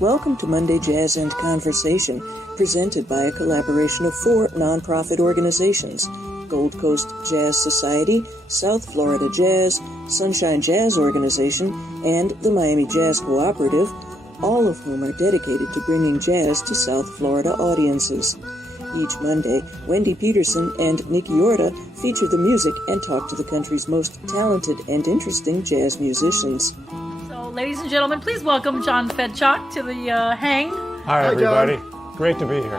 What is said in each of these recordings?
Welcome to Monday Jazz and Conversation, presented by a collaboration of 4 nonprofit organizations: Gold Coast Jazz Society, South Florida Jazz, Sunshine Jazz Organization, and the Miami Jazz Cooperative, all of whom are dedicated to bringing jazz to South Florida audiences. Each Monday, Wendy Peterson and Nick Yorta feature the music and talk to the country's most talented and interesting jazz musicians. So, ladies and gentlemen, please welcome John Fedchuk to the hang. Hi, everybody. Great to be here.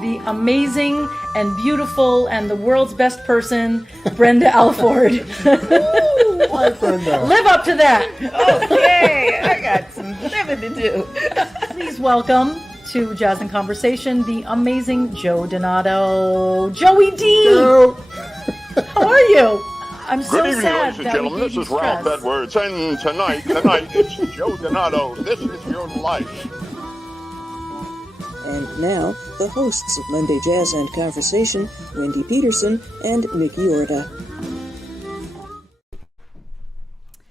The amazing and beautiful and the world's best person, Brenda Alford. Hi, Brenda. Live up to that. Okay, I got some living to do. Please welcome to Jazz and Conversation the amazing Joe Donato. Joey D! Joe. How are you? I'm so Good evening, sad ladies and that gentlemen. we This gave is you Ralph stress. Edwards, and tonight, it's Joe Donato. This is your life. And now, the hosts of Monday Jazz and Conversation, Wendy Peterson and Nick Yorta.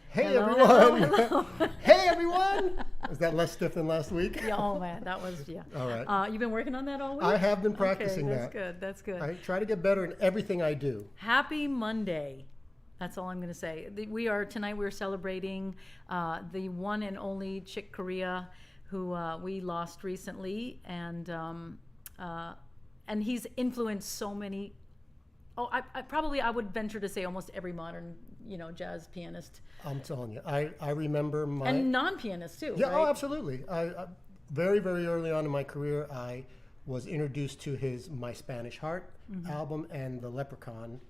Hey, Hello, everyone. hello. Hey, everyone. Is that less stiff than last week? Yeah, oh man, that was, yeah. All right. You've been working on that all week? I have been practicing okay, that. Good, that's good. I try to get better in everything I do. Happy Monday. That's all I'm going to say. Tonight we're celebrating the one and only Chick Corea, who we lost recently, and he's influenced so many. I would venture to say almost every modern, jazz pianist. I'm telling you, I remember my... And non-pianists too, Yeah, right? oh, absolutely. I very, very early on in my career, I was introduced to his My Spanish Heart album and The Leprechaun.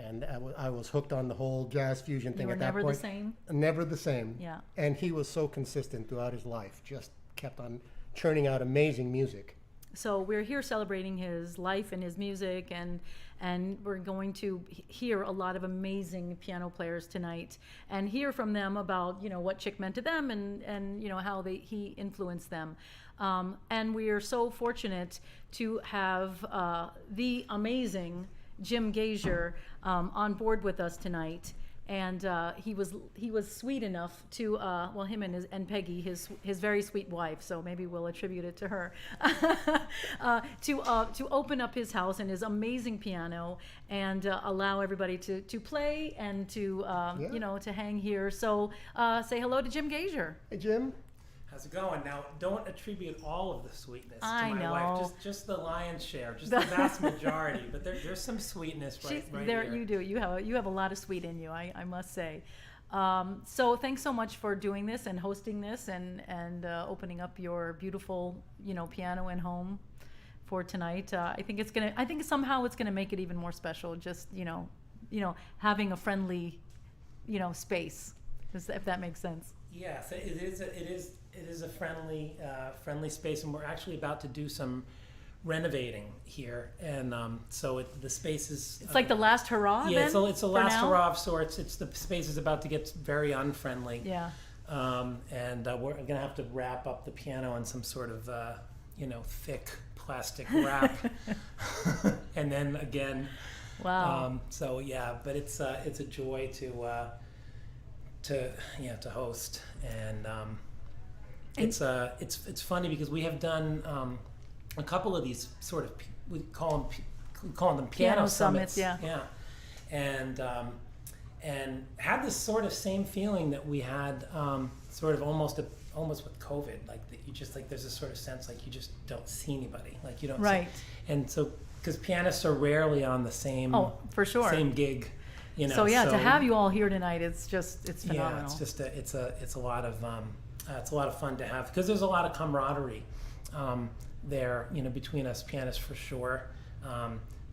And I was hooked on the whole jazz fusion thing at that point. Never the same? Never the same. Yeah. And he was so consistent throughout his life, just kept on churning out amazing music. So we're here celebrating his life and his music, and we're going to hear a lot of amazing piano players tonight and hear from them about what Chick meant to them and how he influenced them. And we are so fortunate to have the amazing Jim Gasior on board with us tonight. And he was sweet enough to him and Peggy, his very sweet wife, so maybe we'll attribute it to her, to open up his house and his amazing piano and allow everybody to play and to to hang here. So say hello to Jim Gasior. Hey, Jim. How's it going? Now, don't attribute all of the sweetness to I my know. wife. Just the lion's share, just the vast majority. But there's some sweetness right There here. you do. You have a lot of sweet in you, I must say. So thanks so much for doing this and hosting this and opening up your beautiful piano and home for tonight. I think somehow it's gonna make it even more special. Just having a friendly space, if that makes sense. Yes, it is a friendly space, and we're actually about to do some renovating here, and so the space is. It's like the last hurrah. Yeah, then, it's a last hurrah of sorts. It's the space is about to get very unfriendly. Yeah. And we're gonna have to wrap up the piano in some sort of thick plastic wrap, and then again. Wow. So yeah, but it's a joy to host, and it's funny because we have done a couple of these sort of we call them piano summits. Yeah, and had this sort of same feeling that we had sort of almost with COVID, like that you just like there's this sort of sense like you just don't see anybody, like you don't right, and so because pianists are rarely on the same for sure same gig. So to have you all here tonight, it's phenomenal. Yeah, it's just it's a lot of fun to have because there's a lot of camaraderie there, between us pianists for sure.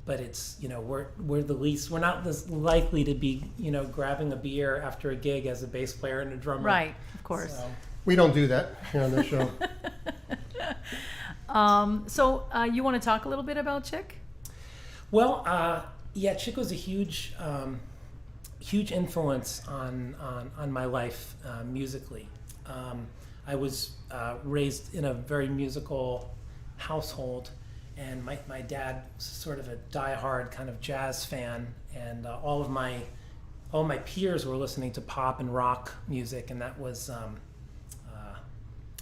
But it's we're not as likely to be grabbing a beer after a gig as a bass player and a drummer. Right, of course. So. We don't do that here on this show. You want to talk a little bit about Chick? Well, Chick was a huge influence on my life musically. I was raised in a very musical household, and my dad was sort of a diehard kind of jazz fan, and all of all my peers were listening to pop and rock music, and that was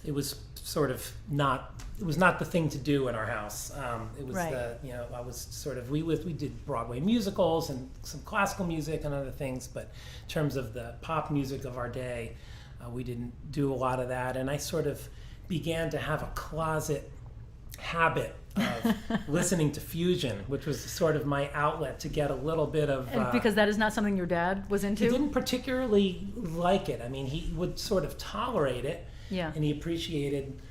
it was sort of not the thing to do in our house. It was I was sort of we did Broadway musicals and some classical music and other things, but in terms of the pop music of our day, we didn't do a lot of that. And I sort of began to have a closet habit of listening to fusion, which was sort of my outlet to get a little bit of... because that is not something your dad was into? He didn't particularly like it. I mean, he would sort of tolerate it, and he appreciated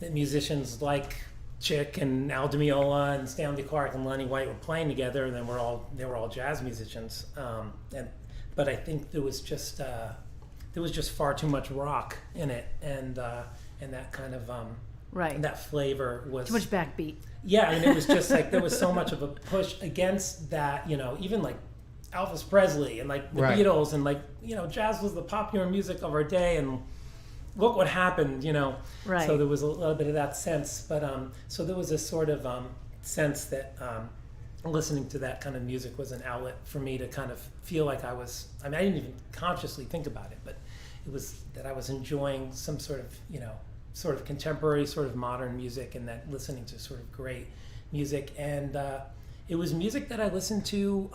that musicians like Chick and Al Di Meola and Stanley Clarke and Lonnie White were playing together, and they were all jazz musicians. But I think there was just far too much rock in it, and that kind of... And that flavor was too much backbeat. Yeah, and it was just like there was so much of a push against that, even like Elvis Presley and like the Beatles, and like, jazz was the popular music of our day, and look what happened, Right. So there was a little bit of that sense, but so there was a sort of sense that listening to that kind of music was an outlet for me to kind of feel like I didn't even consciously think about it, but it was that I was enjoying some sort of contemporary, sort of modern music, and that listening to sort of great music. And it was music that I listened to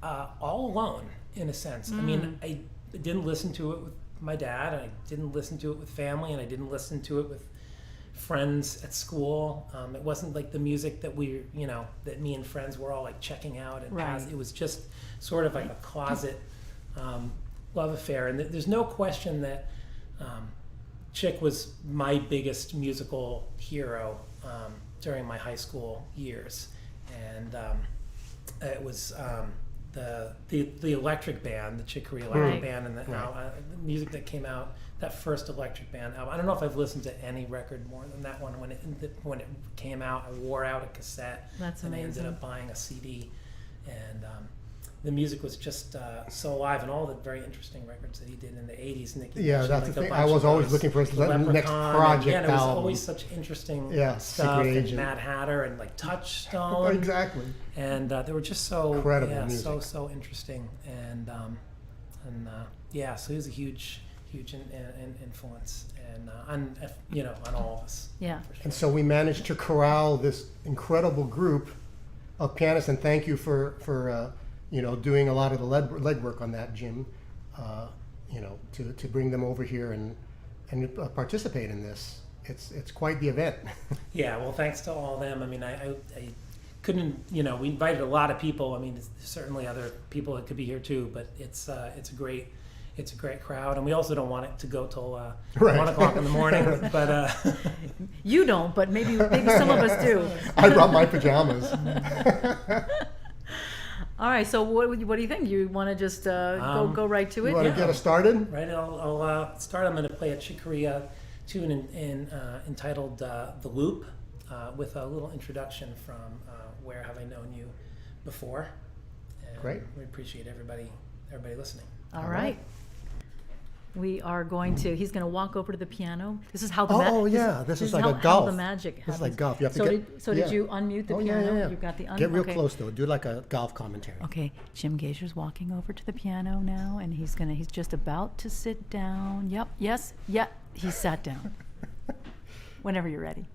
all alone, in a sense. I mean, I didn't listen to it with my dad, and I didn't listen to it with family, and I didn't listen to it with friends at school. It wasn't like the music that that me and friends were all like checking out. And it was just sort of like a closet love affair. And there's no question that Chick was my biggest musical hero during my high school years, and it was the Electric Band, the Chick Corea Electric Band, and the music that came out, that first Electric Band album. I don't know if I've listened to any record more than that one. When it came out, I wore out a cassette. That's and amazing. I ended up buying a CD, and the music was just so alive, and all the very interesting records that he did in the 80s. That's the thing. I was always looking for his next project and it was album. always such interesting stuff. Secret and Agent. Mad Hatter and like Touchstone. Exactly. And they were just so incredible music. so interesting. And so he was a huge influence, and on all of us. Yeah. For sure. And so we managed to corral this incredible group of pianists, and thank you for doing a lot of the legwork on that, Jim, to bring them over here and participate in this. It's quite the event. Yeah, well, thanks to all of them. I mean, I couldn't, we invited a lot of people. I mean, there's certainly other people that could be here too, but it's a great crowd, and we also don't want it to go till 1 o'clock in the morning. But you don't, but maybe some of us do. I brought my pajamas. All right, so what do you think? You want to just go right to it? You want to get us started? Right, I'll start. I'm going to play a Chick Corea tune entitled "The Loop," with a little introduction from "Where Have I Known You Before." And Great. We appreciate everybody listening. All right. We are going to. He's going to walk over to the piano. This is how the this is like how, a golf. How the magic happens. This is like golf. You have to did you unmute the piano? Yeah. You've got the Get real close though. Do like a golf commentary. Okay, Jim Gasior's walking over to the piano now, and he's just about to sit down. Yep. Yes. Yeah. He sat down. Whenever you're ready.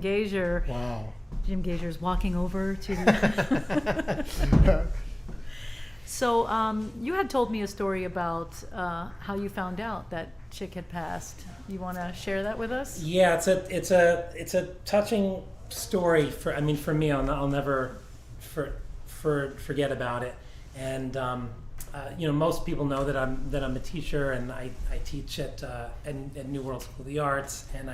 Jim Gasior. Wow. Jim Gasior's walking over to the... So you had told me a story about how you found out that Chick had passed. You want to share that with us? Yeah, it's a touching story for me. I'll never forget about it. And most people know that I'm a teacher, and I teach at New World School of the Arts, and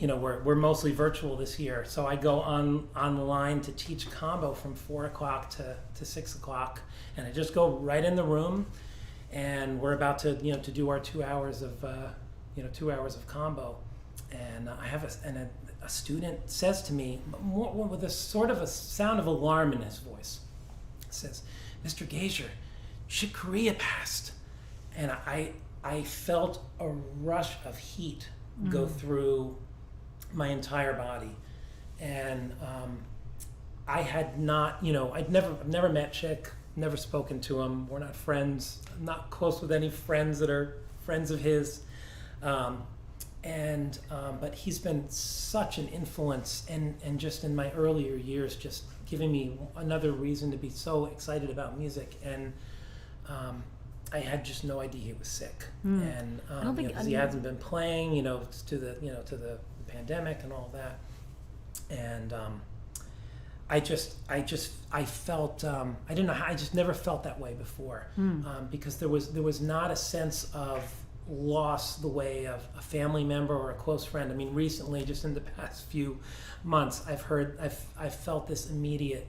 we're mostly virtual this year. So I go online to teach combo from 4 o'clock to 6 o'clock, and I just go right in the room, and we're about to do our 2 hours of 2 hours of combo, and I have a student says to me with a sort of a sound of alarm in his voice, says, "Mr. Gasior, Chick Corea passed," and I felt a rush of heat go through my entire body, and I had not, I've never met Chick, never spoken to him. We're not friends. I'm not close with any friends that are friends of his, but he's been such an influence, and just in my earlier years, just giving me another reason to be so excited about music, and I had just no idea he was sick, and because he hasn't been playing, to the pandemic and all that, and I felt I didn't know how, I just never felt that way before, because there was not a sense of loss the way of a family member or a close friend. I mean, recently, just in the past few months, I've felt this immediate,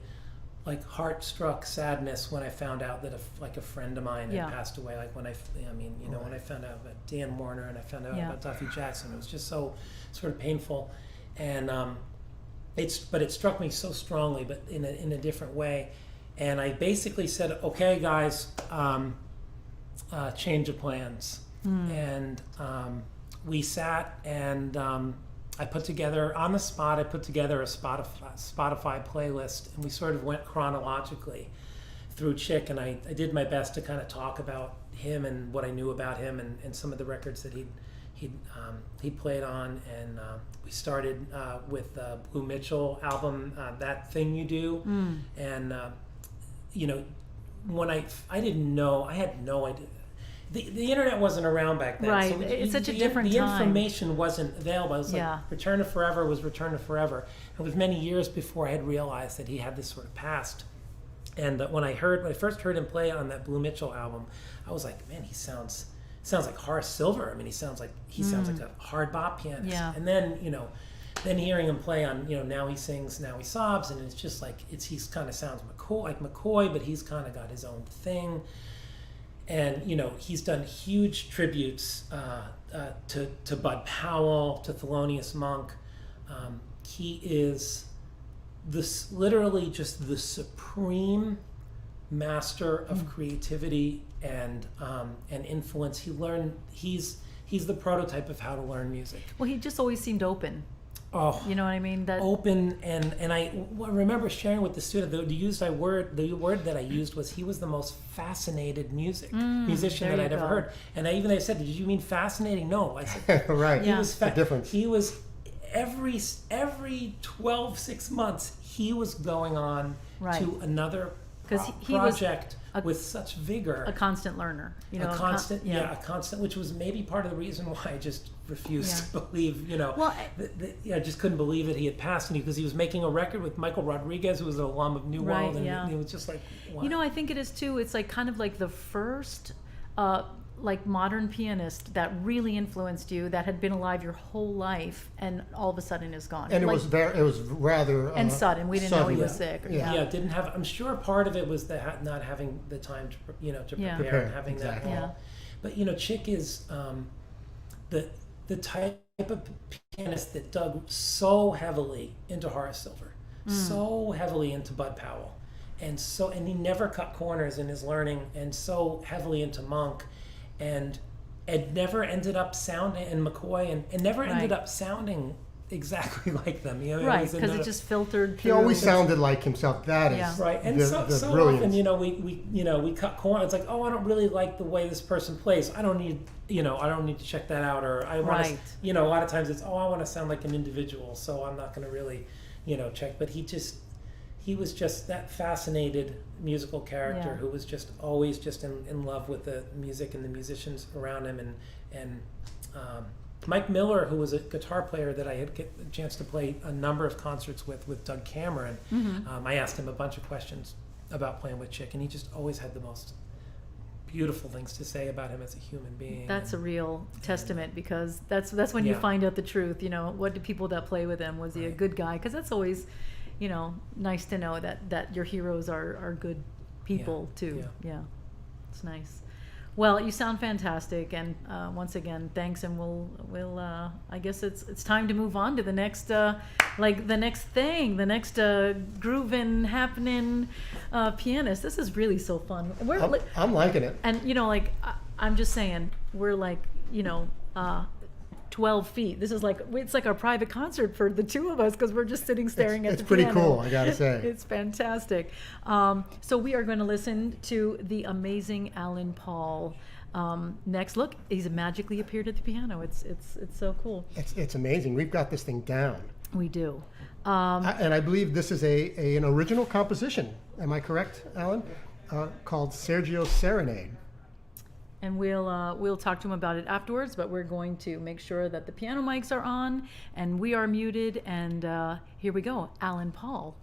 like, heart-struck sadness when I found out that a friend of mine had passed away. Like when when I found out about Dan Warner, and I found out about Duffy Jackson, it was just so sort of painful, and it struck me so strongly, but in a different way. And I basically said, "Okay, guys, change of plans." And we sat, and I put together on the spot. I put together a Spotify playlist, and we sort of went chronologically through Chick, and I did my best to kind of talk about him and what I knew about him, and some of the records that he played on, and we started with Blue Mitchell album, That Thing You Do, and when I didn't know, I had no idea. The internet wasn't around back then. Right, So it's such a different time. The information wasn't available. It was like Return to Forever was Return to Forever. It was many years before I had realized that he had this sort of past. And when I first heard him play on that Blue Mitchell album, I was like, man, he sounds like Horace Silver. I mean, he sounds like a hard bop pianist. Yeah. And then then hearing him play on Now He Sings, Now He Sobs, and it's just like he's kind of sounds like McCoy, but he's kind of got his own thing. And he's done huge tributes to Bud Powell, to Thelonious Monk. He is literally just the supreme master of creativity and influence. He's the prototype of how to learn music. Well, he just always seemed open. Oh, you know what I mean? That open, and I remember sharing with the student the word that I used was he was the most fascinated musician that I'd ever heard. And I said, "Did you mean fascinating?" No, I said, right. He was the difference. He was every 6 months he was going on to another project with such vigor. A constant learner, a constant, which was maybe part of the reason why I just refused to believe, Well, I just couldn't believe that he had passed, because he was making a record with Michael Rodriguez, who was an alum of New World, and it was just like, what? I think it is too. It's like kind of like the first like modern pianist that really influenced you, that had been alive your whole life, and all of a sudden is gone. And it was rather and sudden. We didn't know he was sick. Didn't have. I'm sure part of it was not having the time to prepare and having that all. But Chick is the type of pianist that dug so heavily into Horace Silver, so heavily into Bud Powell, and he never cut corners in his learning, and so heavily into Monk. And it never ended up sounding, and McCoy, and never ended up sounding exactly like them. You know, Right, because it just filtered through. He always sounded like himself. That is Yeah. right. And the so brilliance. often, we cut corners. It's like, oh, I don't really like the way this person plays. I don't need to check that out. Or I want Right. to, a lot of times it's, oh, I want to sound like an individual, so I'm not going to really, check. But he was just that fascinated musical character who was just always just in love with the music and the musicians around him. And Mike Miller, who was a guitar player that I had a chance to play a number of concerts with Doug Cameron, I asked him a bunch of questions about playing with Chick, and he just always had the most beautiful things to say about him as a human being. That's a real testament, because that's when you find out the truth. What do people that play with him, was he a good guy? Because that's always, nice to know that your heroes are good people too. Yeah, it's nice. Well, you sound fantastic, and once again, thanks. And we'll I guess it's time to move on to the next the next grooving, happening pianist. This is really so fun. I'm liking it. And I'm just saying, we're 12 feet. This is it's like our private concert for the two of us, because we're just sitting staring at the piano. It's pretty cool, I gotta say. It's fantastic. So we are going to listen to the amazing Alan Paul. Next, look, he's magically appeared at the piano. It's so cool. It's amazing. We've got this thing down. We do. And I believe this is an original composition. Am I correct, Alan? Called Sergio Serenade. And we'll talk to him about it afterwards, but we're going to make sure that the piano mics are on and we are muted. And here we go, Alan Paul.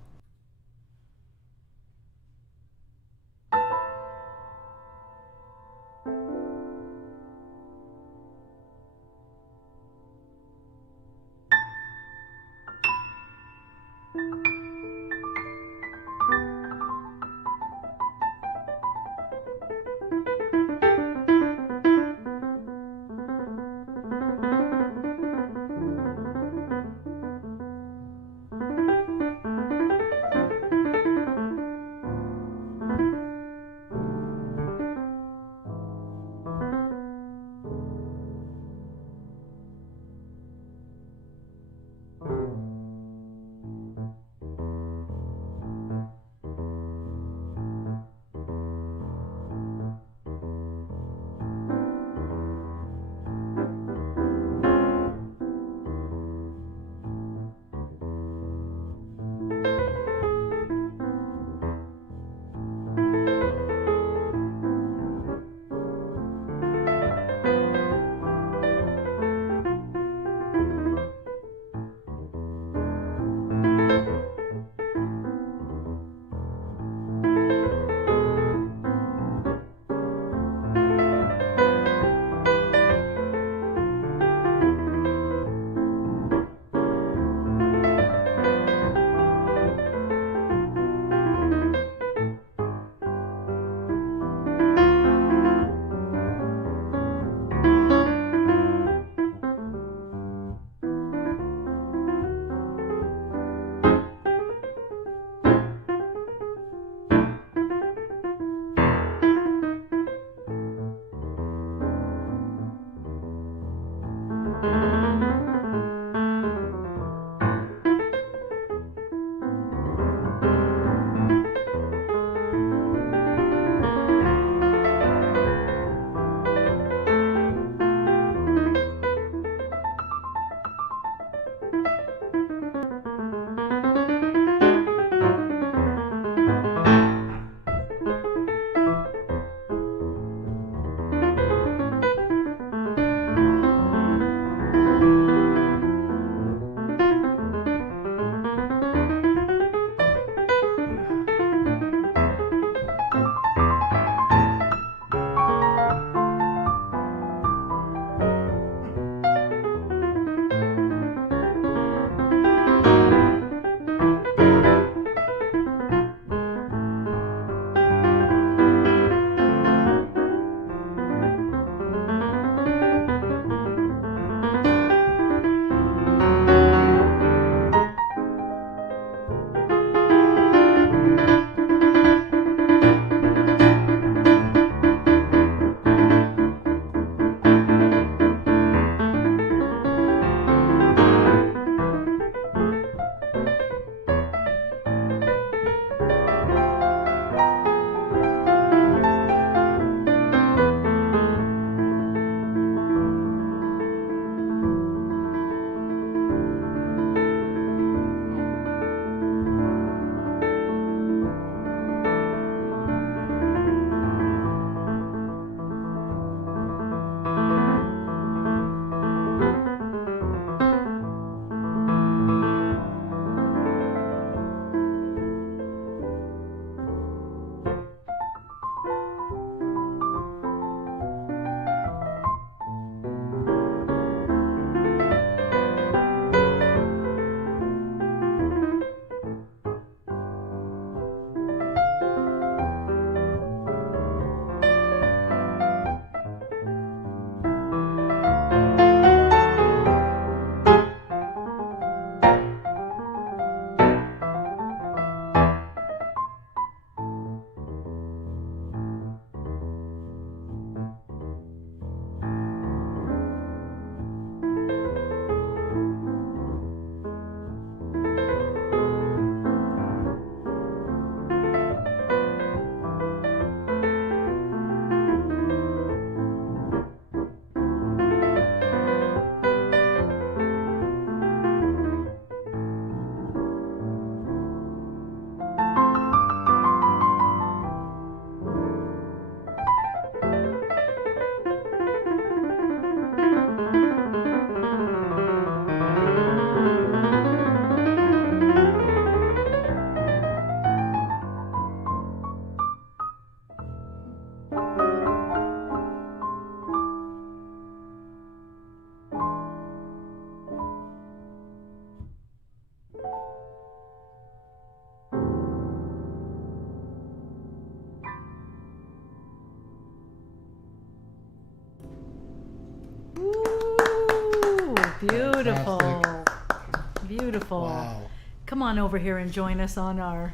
Beautiful. Fantastic. Beautiful. Wow. Come on over here and join us on our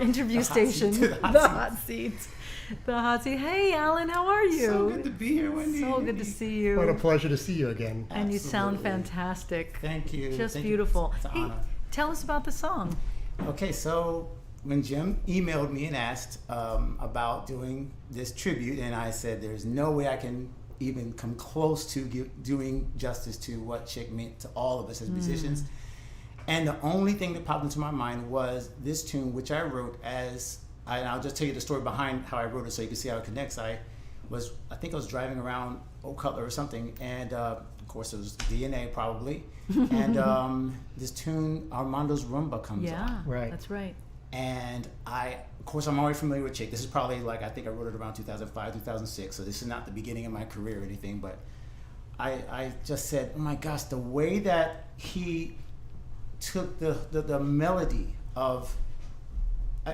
interview station. The hot seat. The hot seat. Hey, Alan, how are you? So good to be here, Wendy. So good to see you. What a pleasure to see you again. And you sound Absolutely. fantastic. Thank you. Just Thank you. beautiful. It's an Hey, honor. tell us about the song. Okay, so when Jim emailed me and asked about doing this tribute, and I said, there's no way I can even come close to doing justice to what Chick meant to all of us as musicians. And the only thing that popped into my mind was this tune, which I wrote and I'll just tell you the story behind how I wrote it so you can see how it connects. I think I was driving around Oak Cutler or something, and of course it was DNA probably, and this tune, Armando's Rumba, comes on. Right. That's right. And of course, I'm already familiar with Chick. This is probably I think I wrote it around 2005, 2006, so this is not the beginning of my career or anything, but I just said, oh my gosh, the way that he took the melody of,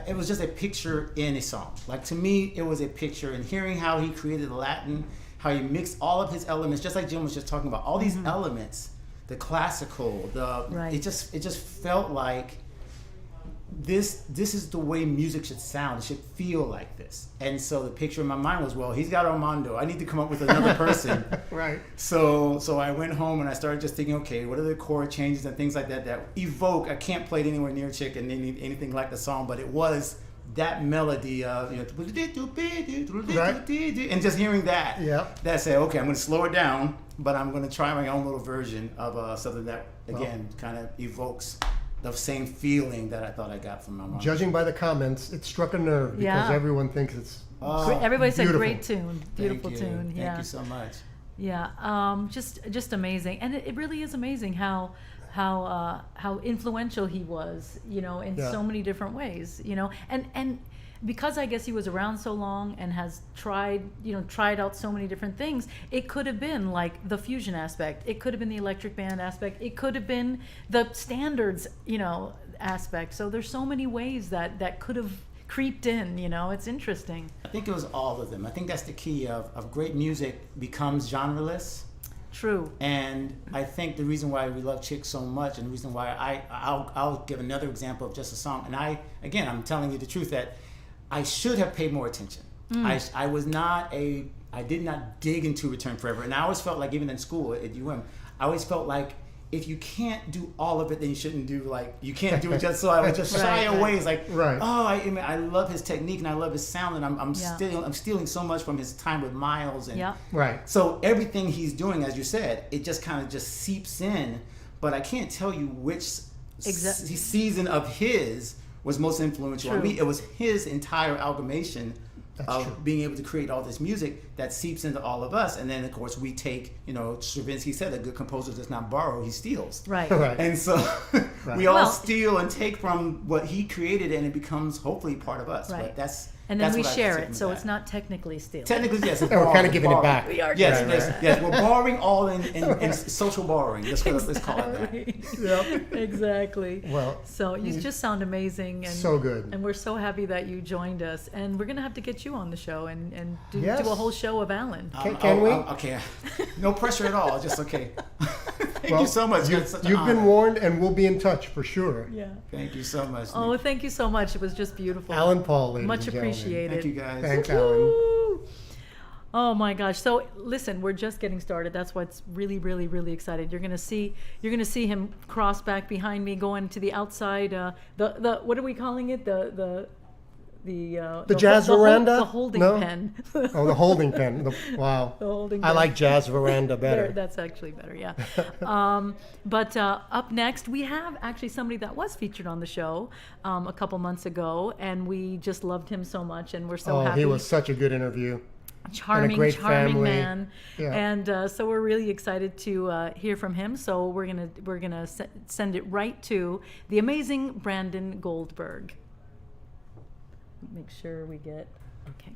it was just a picture in a song. Like, to me, it was a picture, and hearing how he created the Latin, how he mixed all of his elements, just like Jim was just talking about, all these elements, the classical, Right. it just felt like this is the way music should sound. It should feel like this. And so the picture in my mind was, well, he's got Armando. I need to come up with another person. Right. So I went home and I started just thinking, okay, what are the chord changes and things like that evoke? I can't play it anywhere near Chick and anything like the song, but it was that melody of, Right. and just hearing that. Yeah. That said, okay, I'm going to slow it down, but I'm going to try my own little version of something that again kind of evokes the same feeling that I thought I got from my mom. Judging by the comments, it struck a nerve because Yeah. everyone thinks it's Everybody said beautiful. great tune. Beautiful Thank you. tune. Yeah. Thank you so much. Yeah, just amazing, and it really is amazing how influential he was, in Yeah. so many different ways, and because I guess he was around so long and has tried out so many different things, it could have been like the fusion aspect, it could have been the electric band aspect, it could have been the standards, aspect. So there's so many ways that could have creeped in, it's interesting. I think it was all of them. I think that's the key of great music becomes genreless. True. And I think the reason why we love Chick so much, and the reason why I'll give another example of just a song. And I'm telling you the truth that I should have paid more attention. I did not dig into Return Forever. And I always felt like, even in school at UM, I always felt like if you can't do all of it, then you shouldn't do, you can't do it just so. I would just shy away. It's like, I love his technique and I love his sound, and I'm stealing so much from his time with Miles. And Right. so everything he's doing, as you said, it just kind of just seeps in. But I can't tell you which season of his was most influential on me. It was his entire amalgamation of being able to create all this music that seeps into all of us. And then, of course, we take, Stravinsky said a good composer does not borrow, he steals. Right. Right. And so we all steal and take from what he created, and it becomes hopefully part of us. Right. But and then we what I share take it, from so that. it's not technically stealing. Technically, yes. It's We're kind of giving it borrowing. back. We are Yes, giving yes, it back. yes. We're borrowing all in social borrowing. Let's call it that. Yep. Exactly. Well, so you just sound amazing, and so good. And we're so happy that you joined us. And we're gonna have to get you on the show and do Yes. a whole show of Alan. Can we? Okay. No pressure at all. Just okay. Thank you so much. It's such an You've been honor. warned, and we'll be in touch for sure. Yeah. Thank you so much. Oh, Nick. thank you so much. It was just beautiful. Alan Paul, ladies Much and gentlemen. appreciated. Thank you guys. Thanks, Alan. Woo! Oh my gosh. So listen, we're just getting started. That's what's really, really, really excited. You're gonna see him cross back behind me, going to the outside. The what are we calling it? The jazz veranda? The holding No? pen. Oh, the holding pen. Wow. The holding I pen. like jazz veranda better. That's actually better, yeah. But up next, we have actually somebody that was featured on the show a couple months ago, and we just loved him so much, and we're so happy. He was such a good interview. Charming family. man. Yeah. And so we're really excited to hear from him. So we're gonna send it right to the amazing Brandon Goldberg. Make sure we get okay.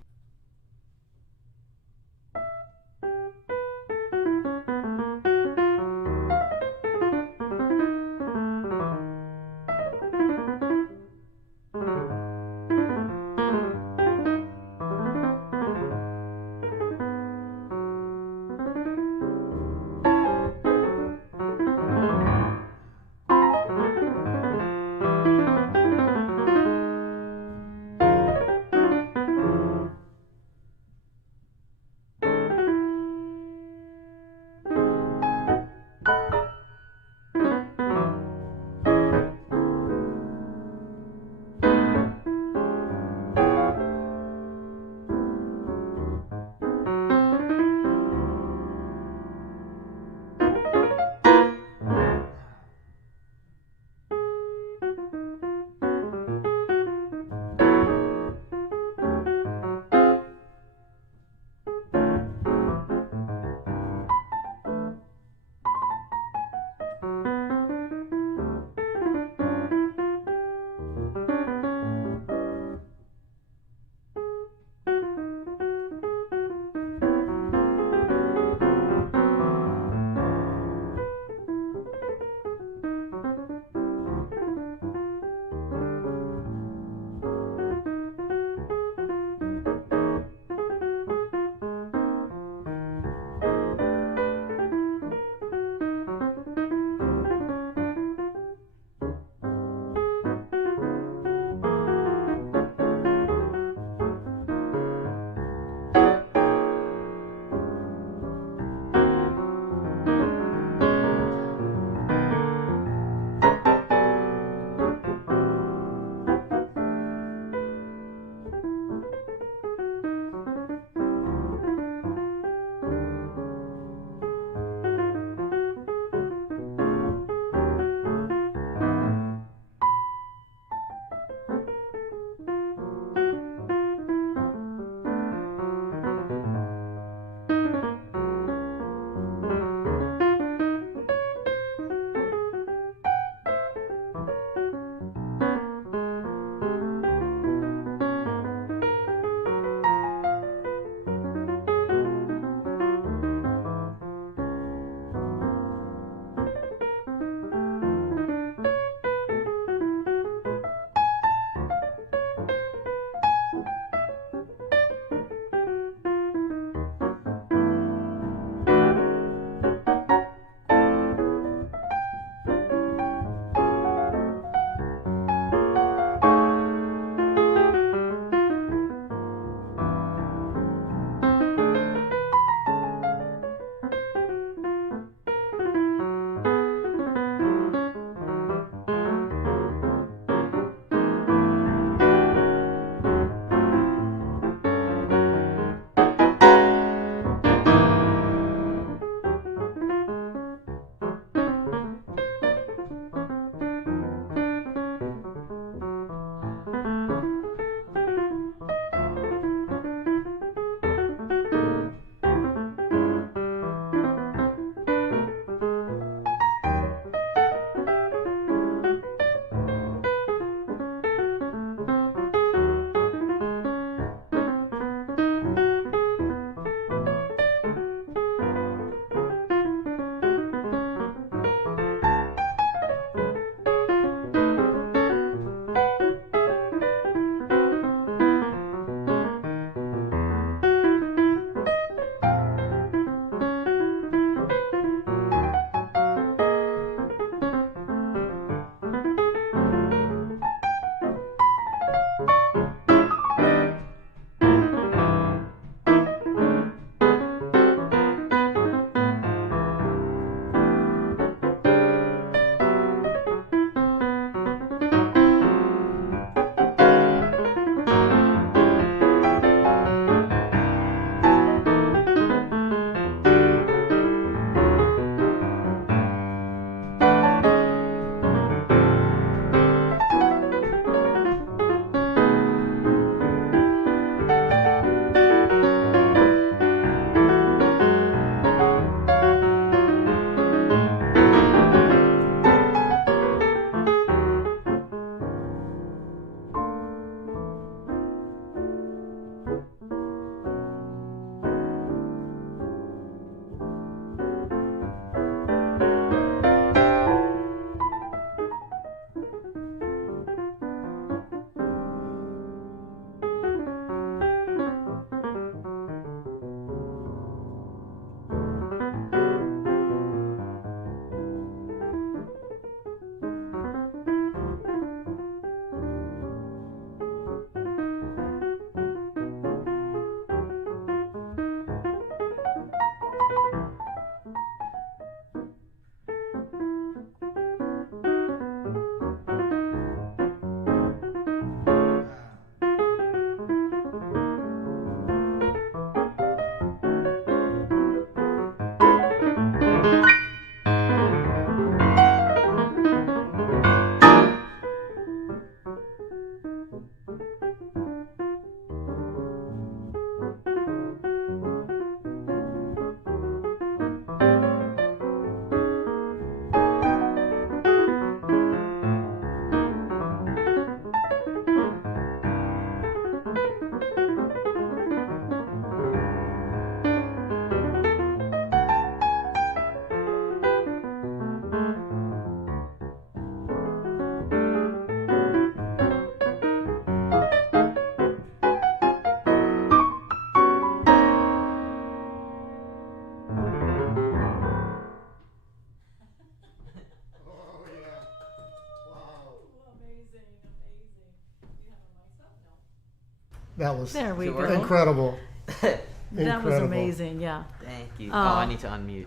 That was There we go. incredible. That was Incredible. amazing. Yeah. Thank you. I need to unmute.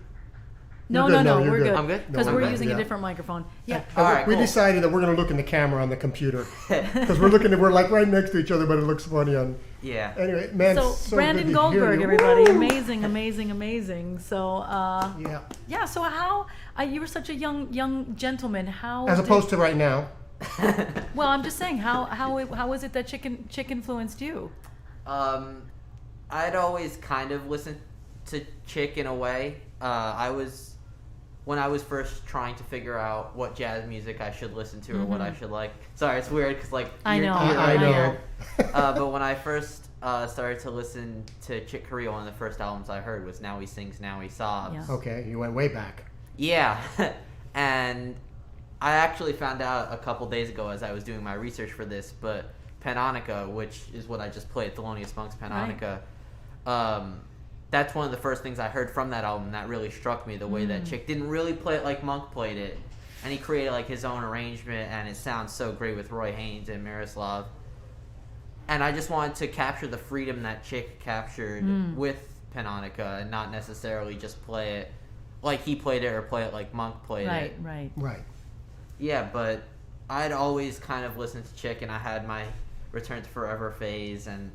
No, You're good. no, No, you're we're good. good. I'm good? Because I'm we're good. using a Yeah. different microphone. Yeah. All right, We cool. decided that we're going to look in the camera on the computer because we're like right next to each other, but it looks funny on. Yeah. Anyway, man, So, good Brandon to hear Goldberg, you. everybody, Woo! amazing, amazing, amazing. So, Yeah. yeah. So how you were such a young gentleman? How As opposed to right now. well, I'm just saying how is it that Chick influenced you? I'd always kind of listened to Chick in a way. When I was first trying to figure out what jazz music I should listen to or what I should like. Sorry, it's weird because like I know. I know. but when I first started to listen to Chick Corea, one of the first albums I heard was "Now He Sings, Now He Sobs." Yeah. Okay, you went way back. Yeah, and I actually found out a couple days ago as I was doing my research for this, but Panonica, which is what I just played, Thelonious Monk's Panonica, that's one of the first things I heard from that album that really struck me, the way that Chick didn't really play it like Monk played it, and he created like his own arrangement, and it sounds so great with Roy Haynes and Miroslav. And I just wanted to capture the freedom that Chick captured with Panonica and not necessarily just play it like he played it or play it like Monk played it. Right. Yeah, but I'd always kind of listened to Chick, and I had my Return to Forever phase and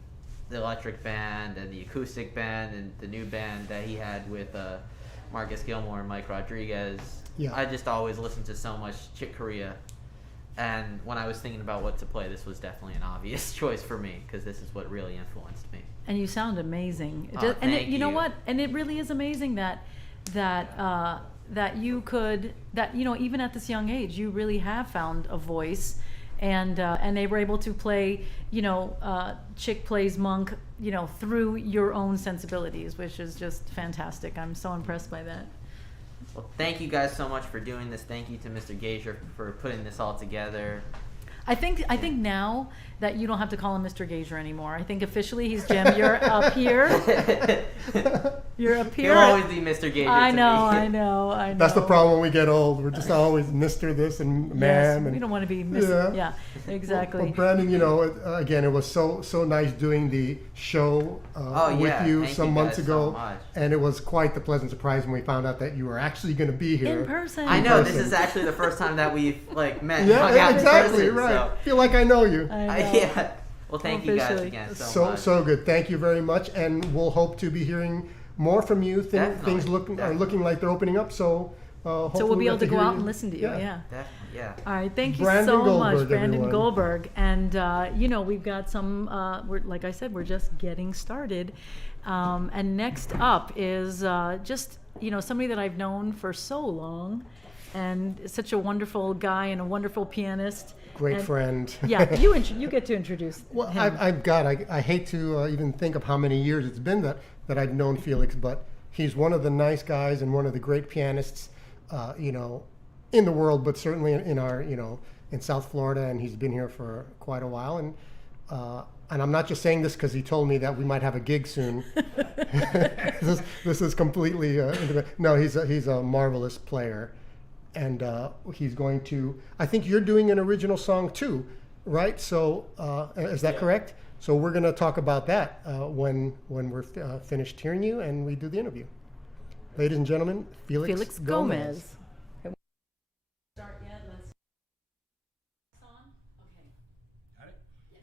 the electric band and the acoustic band and the new band that he had with Marcus Gilmore and Mike Rodriguez. Yeah. I just always listened to so much Chick Corea. And when I was thinking about what to play, this was definitely an obvious choice for me because this is what really influenced me. And you sound amazing. Oh, and thank you know you. what? And it really is amazing that you could, that you know, even at this young age, you really have found a voice, and they were able to play, you know, Chick plays Monk, you know, through your own sensibilities, which is just fantastic. I'm so impressed by that. Well, thank you guys so much for doing this. Thank you to Mr. Gasior for putting this all together. I think now that you don't have to call him Mr. Gasior anymore. I think officially he's Jim. You're up here. You're up here. He'll always be Mr. Gasior I to know, me. I know. That's the problem when we get old. We're just always Mr. This and Yes, man. we and, don't want to be Mr. Yeah, exactly. Well, Brandon, you know, again, it was so nice doing the show with you thank some you months guys ago, so much. and it was quite the pleasant surprise when we found out that you were actually going to be here In person. I know, this person. is actually the first time that we've like met and hung Yeah, out exactly, in person, right. so Feel like I know you. I know. yeah. Well, thank you guys Officially. again so much. So good. Thank you very much, and we'll hope to be hearing more from you. Definitely, Things are looking like they're opening up. So hopefully So we'll be able get to go hear out you. and listen to you. Yeah. Definitely, yeah. All right. Thank you Brandon so much, Goldberg, Brandon everyone. Goldberg. And you know, we've got some. We're like I said, we're just getting started. And next up is just you know somebody that I've known for so long, and such a wonderful guy and a wonderful pianist. Great And- friend. Yeah, you get to introduce Well, him. I hate to even think of how many years it's been that I've known Felix, but he's one of the nice guys and one of the great pianists, you know, in the world, but certainly in our, you know, in South Florida, and he's been here for quite a while. And I'm not just saying this because he told me that we might have a gig soon. This is completely no. He's a marvelous player. And he's going to. I think you're doing an original song too, right? So is that correct? So we're going to talk about that when we're finished hearing you and we do the interview. Ladies and gentlemen, Felix Gomez. Start yet? Let's. On? Okay. Got it? Yes.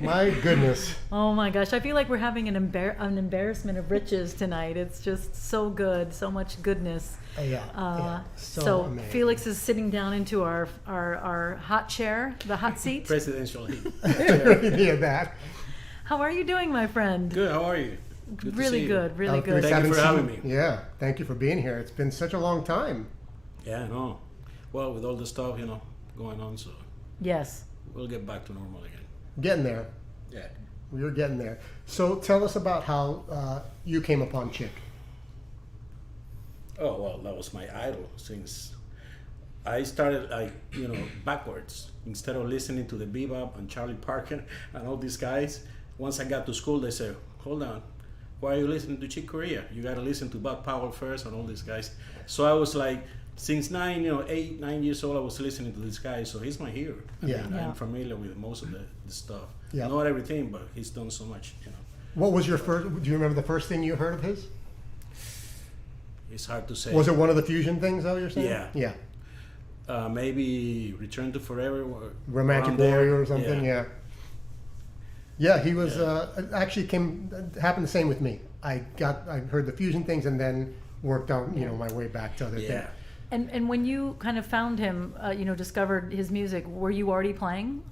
My goodness. Oh my gosh, I feel like we're having an embarrassment of riches tonight. It's just so good, so much goodness. Yeah. So amazing. Felix is sitting down into our hot chair, the hot seat. Presidential heat. Yeah, that. How are you doing, my friend? Good. How are you? Good to Really see you. good, really good. Thank you for having me. Yeah, thank you for being here. It's been such a long time. Yeah, I know. Well, with all the stuff, going on, so Yes. we'll get back to normal again. Getting there. Yeah. We're getting there. So tell us about how you came upon Chick. Oh, well, that was my idol since I started, backwards. Instead of listening to the Bebop and Charlie Parker and all these guys, once I got to school, they said, hold on, why are you listening to Chick Corea? You got to listen to Bud Powell first and all these guys. So I was like, since 9 years old, I was listening to this guy. So he's my hero. I mean, I'm familiar with most of the stuff. Yeah. Not everything, but he's done so much, What was your first, do you remember the first thing you heard of his? It's hard to say. Was it one of the fusion things, though, you're saying? Yeah. Yeah. Maybe Return to Forever. Or Romantic around Warrior there. or something, yeah. Yeah, he was, actually happened the same with me. I heard the fusion things and then worked out, my way back to other things. And when you kind of found him, discovered his music, were you already playing?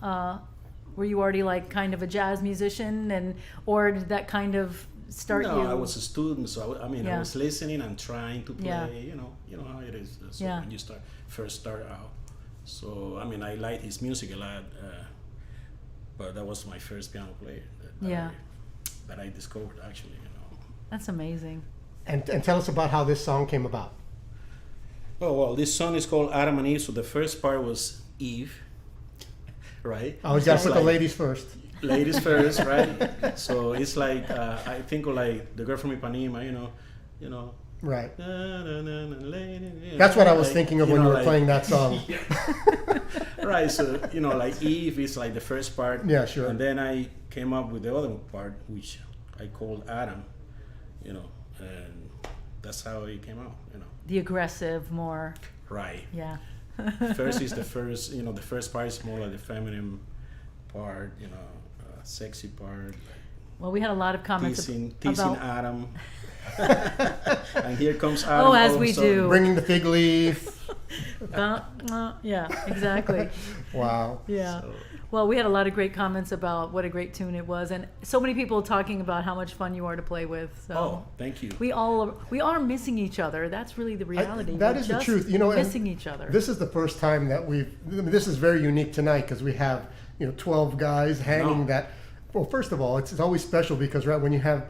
Were you already like kind of a jazz musician, or did that kind of start you? No, I was a student, so I was listening and trying to play. Yeah. You know how it is. So when you first start out. So I liked his music a lot, but that was my first piano player that I discovered actually. That's amazing. And tell us about how this song came about. Oh well, this song is called Adam and Eve. So the first part was Eve, right? I always got to put the ladies first. Ladies first, right? So it's like I think of like the girl from Ipanema, Right. That's That's what I was thinking of when you were playing that song. Right. So like Eve is like the first part. Yeah, sure. And then I came up with the other part, which I called Adam. And that's how it came out. The aggressive, more. Right. Yeah. First is the first. The first part is more like the feminine part. Sexy part. Well, we had a lot of comments teasing about Adam. And here comes Adam. Oh, as we do. Bringing the fig leaf. Yeah, exactly. Wow. Yeah. So, Well, we had a lot of great comments about what a great tune it was, and so many people talking about how much fun you are to play with. So oh, thank you. we are missing each other. That's really the reality. That We're is the just truth. And missing each other. This is the first time that this is very unique tonight because we have 12 guys hanging that. Well, first of all, it's always special because when you have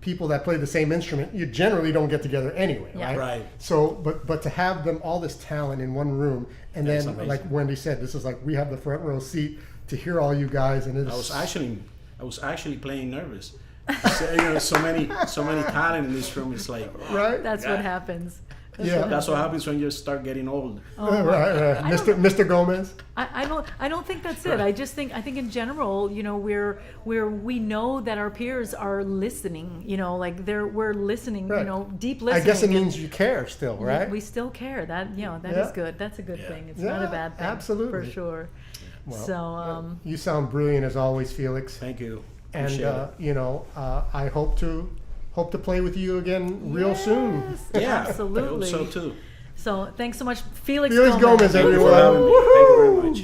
people that play the same instrument, you generally don't get together anyway, Yeah. right? Right. So, but to have them all this talent in one room, and That's then amazing. like Wendy said, this is like we have the front row seat to hear all you guys, and I was actually playing nervous. So many talent in this room. It's like right. That's what happens. That's what happens when you start getting old. Right. Mr. Gomez. I don't think that's it. I think in general, where we know that our peers are listening, we're listening, Right. deep listening. I guess it means you care still, right? We still care. That that Yeah. is good. That's a good thing. It's Yeah, not a bad thing. absolutely. For sure. Well, So you sound brilliant as always, Felix. Thank you. And Appreciate it. I hope to play with you again real soon. Yes, Yeah, absolutely. I hope so too. So thanks so much, Felix Felix Gomez, Thank you everyone. for having me. Thank you very much.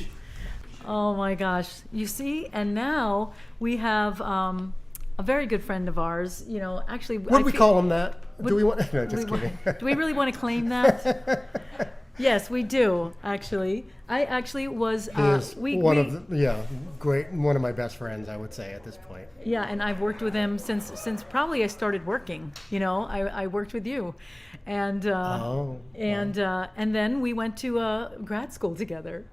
Oh my gosh. You see, and now we have a very good friend of ours. Actually, What do we call him that? Do we want? No, just kidding. Do we really want to claim that? Yes, we do. Actually, I actually was. He is one of my best friends, I would say at this point. Yeah, and I've worked with him since probably I started working. I worked with you, and and then we went to grad school together.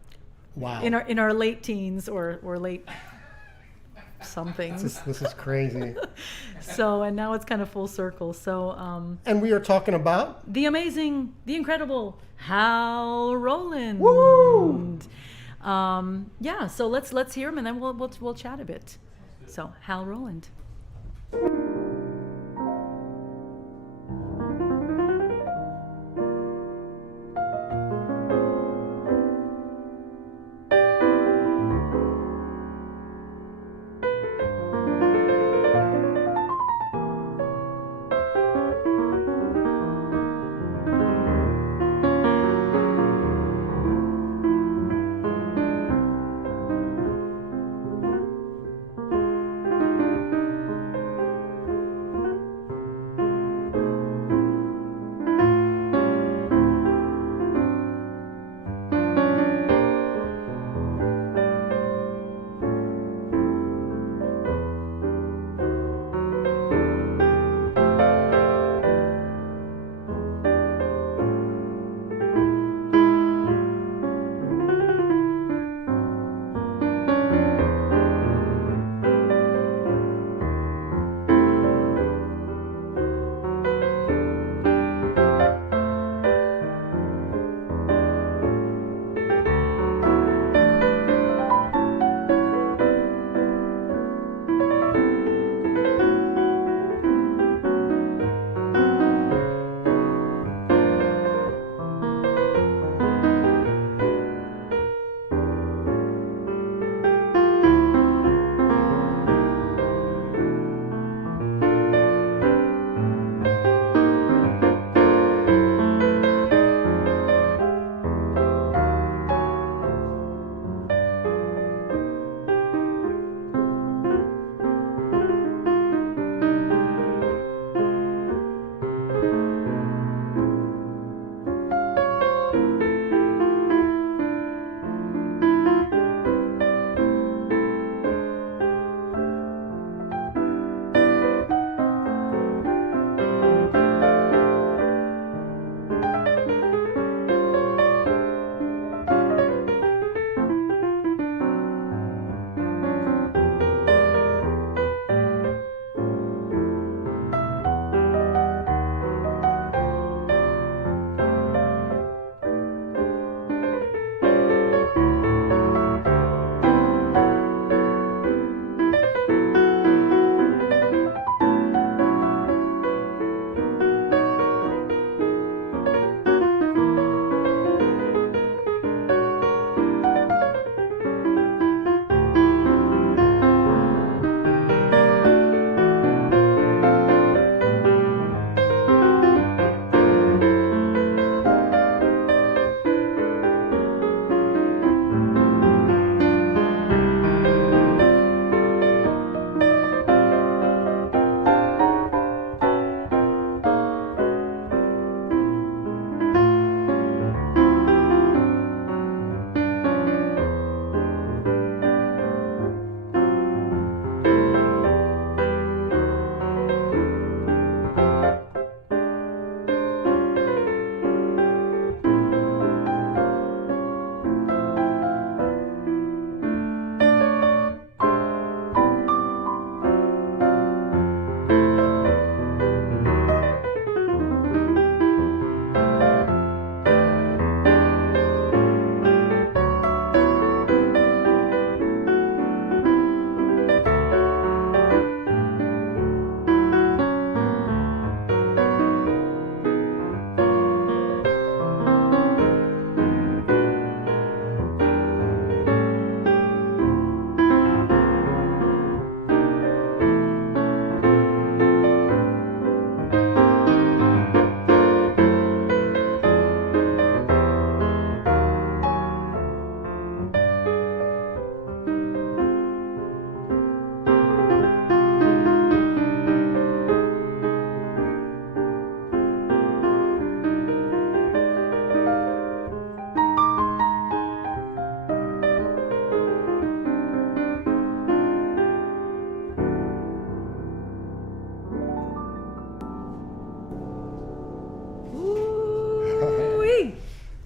Wow. In our late teens or late something. This is crazy. So, and now it's kind of full circle. So, And we are talking about the amazing, the incredible Hal Roland. Woo! Yeah. So let's hear him, and then we'll chat a bit. So, Hal Roland.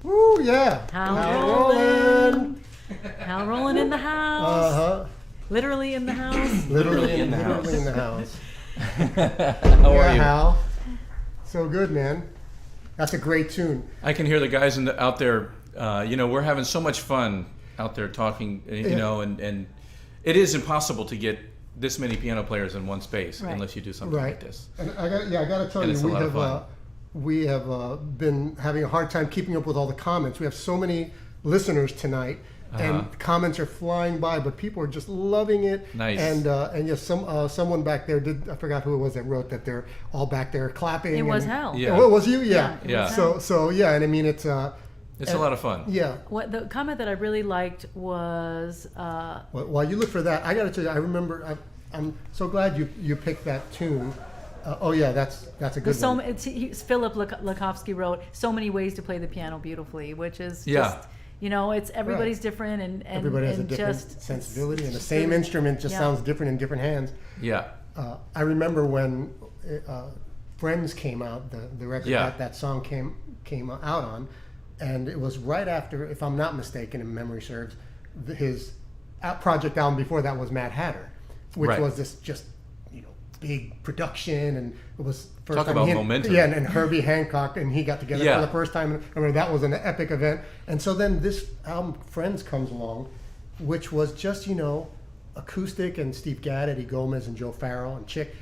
Woo, yeah. Hal Roland. Hal Roland in the house. Uh-huh. Literally in the house. Literally in the house. How are you? Hal? So good, man. That's a great tune. I can hear the guys out there. We're having so much fun out there talking. And it is impossible to get this many piano players in one space unless you do something like this. And I got to tell you, we have been having a hard time keeping up with all the comments. We have so many listeners tonight. And comments are flying by, but people are just loving it. Nice. And yes, someone back there I forgot who it was that wrote that they're all back there clapping. It was Hal. Yeah. Oh, it was you? Yeah. Yeah. Yeah, and I mean it's a lot of fun. Yeah. What the comment that I really liked was while you look for that, I got to tell you, I remember I'm so glad you picked that tune. That's a good one. Philip Lakowski wrote so many ways to play the piano beautifully, which is just it's everybody's different and everybody has a different sensibility, and the same instrument just sounds different in different hands. Yeah. I remember when Friends came out, the record that song came out on, and it was right after, if I'm not mistaken, if memory serves, his project album before that was Mad Hatter, which was this just big production, and it was first Talk time about momentum. Yeah, and Herbie Hancock and he got together for the first time. And I mean, that was an epic event. And so then this album Friends comes along, which was just acoustic, and Steve Gadd, Eddie Gomez, and Joe Farrell and Chick.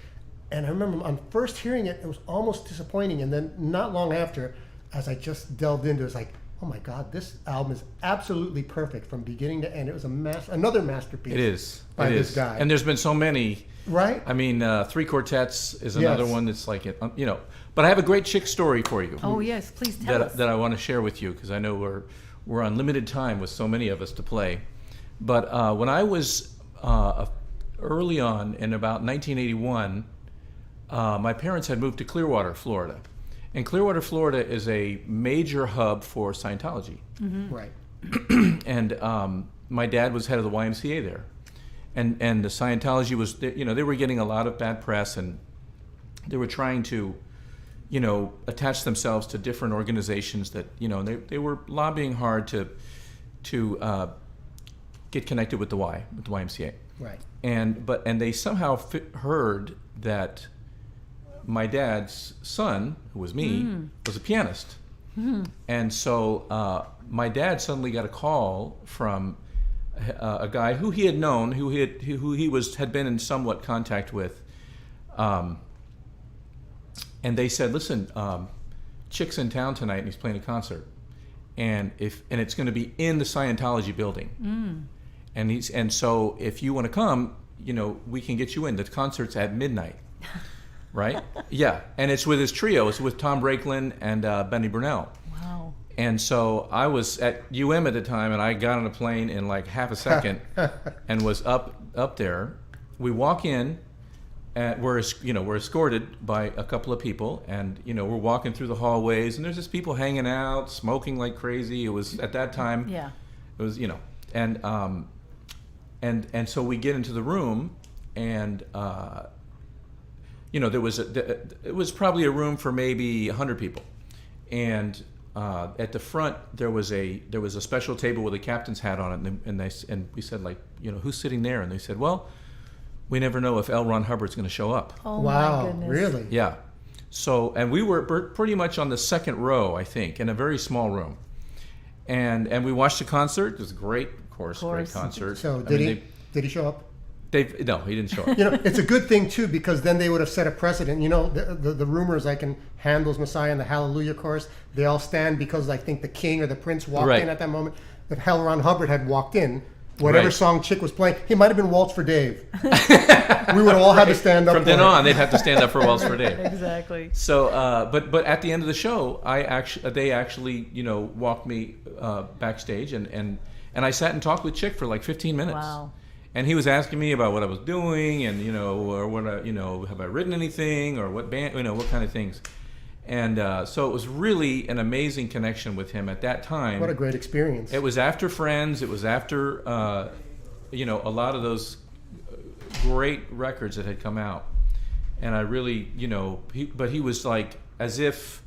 And I remember on first hearing it, it was almost disappointing. And then not long after, as I just delved into it, it's like, oh my God, this album is absolutely perfect from beginning to end. It was another masterpiece. It is. By this guy. And there's been so many. Right. I mean, Three Quartets is another one that's like it. But I have a great Chick story for you. Oh yes, please tell us. That I want to share with you, because I know we're on limited time with so many of us to play. But when I was early on in about 1981, my parents had moved to Clearwater, Florida. And Clearwater, Florida is a major hub for Scientology. Mm-hmm. Right. And my dad was head of the YMCA there. And the Scientology was, they were getting a lot of bad press, and they were trying to, attach themselves to different organizations that, they were lobbying hard to get connected with the YMCA. Right. And they somehow heard that my dad's son, who was me, was a pianist. And so my dad suddenly got a call from a guy who he had known, who he had been in somewhat contact with, and they said, "Listen, Chick's in town tonight, and he's playing a concert, and it's going to be in the Scientology building, and so if you want to come, we can get you in. The concert's at midnight." Right? Yeah, and it's with his trio. It's with Tom Brakelin and Benny Brunell. Wow. And so I was at UM at the time, and I got on a plane in like half a second, and was up there. We walk in, and we're escorted by a couple of people, and we're walking through the hallways, and there's just people hanging out, smoking like crazy. It was at that time. Yeah. It was and so we get into the room, and. It was probably a room for maybe 100 people, and at the front there was a special table with a captain's hat on it, and we said, like, who's sitting there? And they said, well, we never know if L. Ron Hubbard's going to show up. Oh wow, my goodness. really? Yeah. So, and we were pretty much on the second row, I think, in a very small room, and we watched the concert. It was great, of course. Great concert. So did he show up? No, he didn't show up. It's a good thing too, because then they would have set a precedent. The rumors like in Handel's Messiah and the Hallelujah chorus, they all stand because I think the king or the prince walked in at that moment. If L. Ron Hubbard had walked in, whatever song Chick was playing, he might have been Waltz for Dave. We would have all had to stand up. From then on, they'd have to stand up for Waltz for Dave. Exactly. So, but at the end of the show, they actually walked me backstage, and I sat and talked with Chick for like 15 minutes. Wow. And he was asking me about what I was doing, and or what have I written anything, or what band, what kind of things. And so it was really an amazing connection with him at that time. What a great experience! It was after Friends. It was after a lot of those great records that had come out, and I really but he was like as if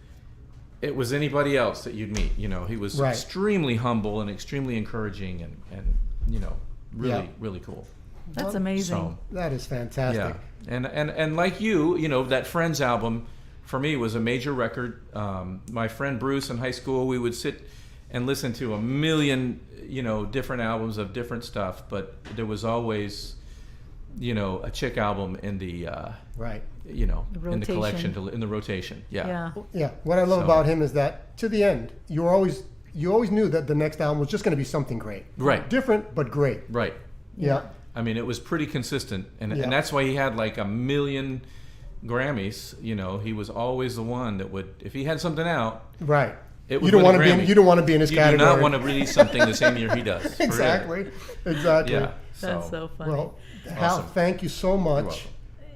it was anybody else that you'd meet. You know, he was Right. extremely humble and extremely encouraging, and you know, really Yeah. really cool. That's amazing. So That is fantastic. yeah, and like you know, that Friends album for me was a major record. My friend Bruce in high school, we would sit and listen to a million, you know, different albums of different stuff, but there was always, you know, a Chick album in the Right. you know, The in the collection, rotation. in the rotation. Yeah. Yeah. What I love So- about him is that to the end, you always knew that the next album was just going to be something great. Right. Different but great. Right. Yeah. I mean, it was pretty consistent, and Yeah. and that's why he had like a million Grammys. You know, he was always the one that would, if he had something out, Right. it would You don't win a want to be. Grammy. You don't want to be in his You category. do not want to release something the same year he does. for real. Exactly. Exactly. Yeah. That's so funny. Well, Hal, Awesome. thank you so much. welcome.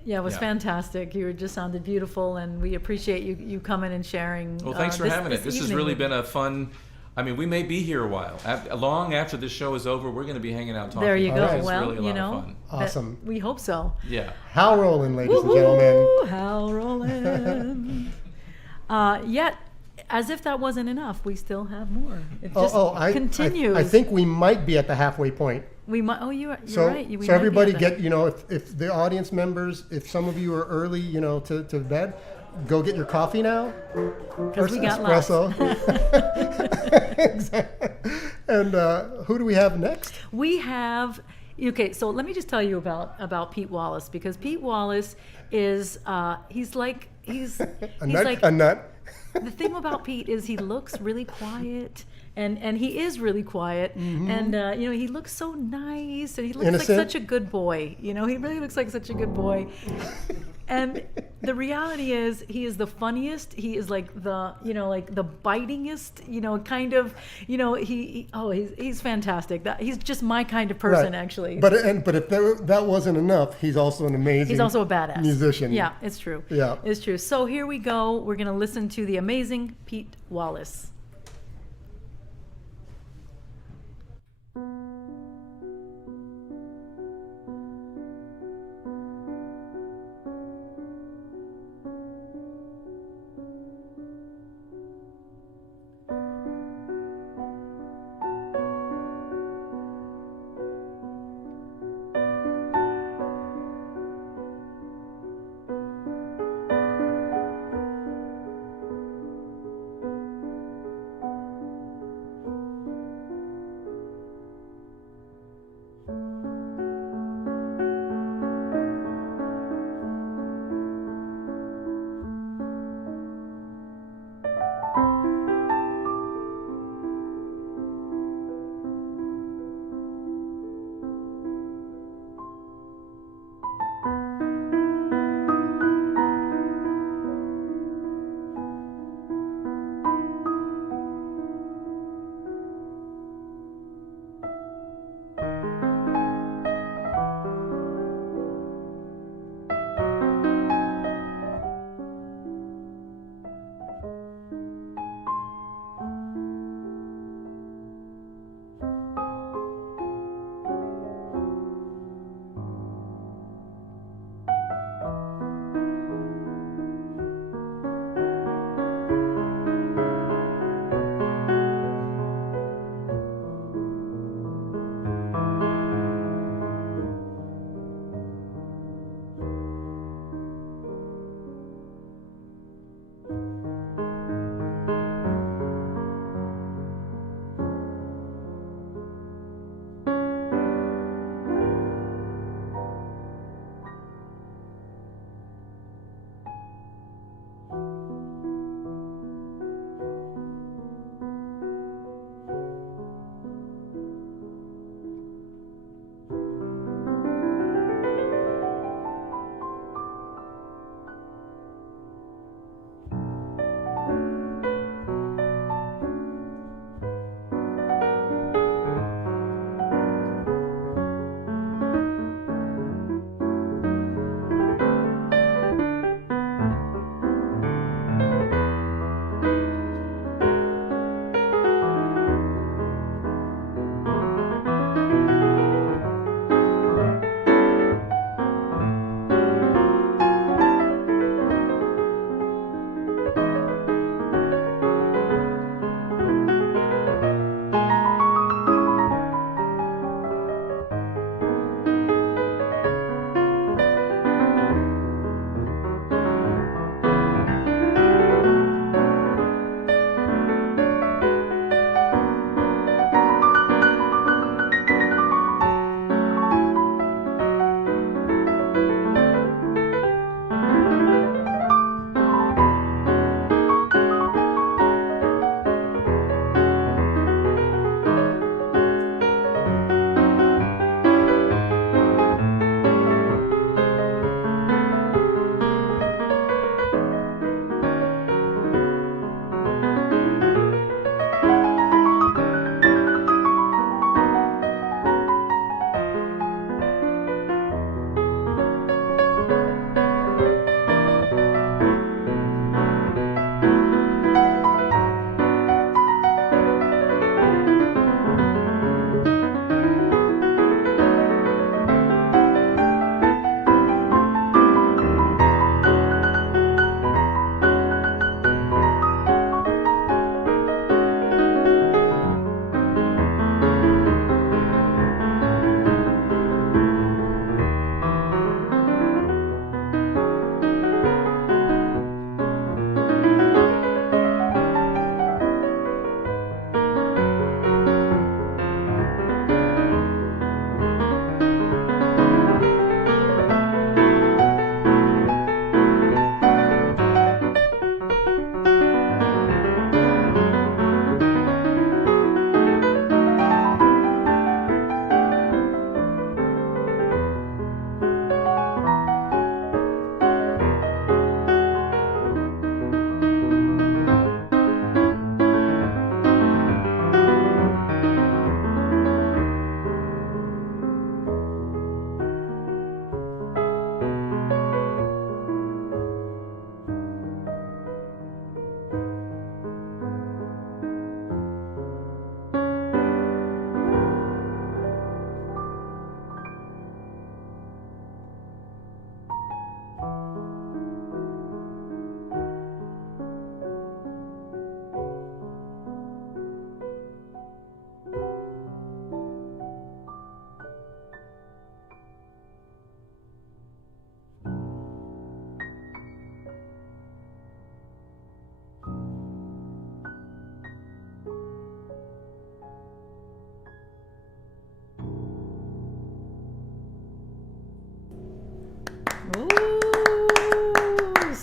Yeah, it was Yeah. fantastic. You just sounded beautiful, and we appreciate you coming and sharing. Well, thanks for having it. This has evening really with been a fun. I mean, we may be here a while. Long after this show is over, we're going to be hanging out talking. There you All go. right. It's Well, really a lot you of know, fun. that- Awesome. we hope so. Yeah. Hal Roland, ladies and gentlemen. Woo-hoo, Hal Roland. Yet, as if that wasn't enough, we still have more. It just continues. I think we might be at the halfway point. we might. Oh, you're So, right. We might so be everybody at that. get, you know, if the audience members, if some of you are early, you know, to bed, go get your coffee now. 'Cause we Or got lots. espresso. Exactly. And who do we have next? We have. Okay, so let me just tell you about Pete Wallace, because Pete Wallace is he's like A he's nut. like A nut. the thing about Pete is he looks really quiet, and he is really quiet, and you know, he looks so nice, and he looks Innocent. like such a good boy. You know, he really looks like such a good boy. And the reality is, he is the funniest. He is like the, you know, like the bitingest, you know, kind of, you know, he's fantastic. He's just my kind of person, Right. actually. But if that wasn't enough, he's also an amazing. He's also a badass musician. Yeah, it's true. Yeah. It's true. So here we go. We're going to listen to the amazing Pete Wallace.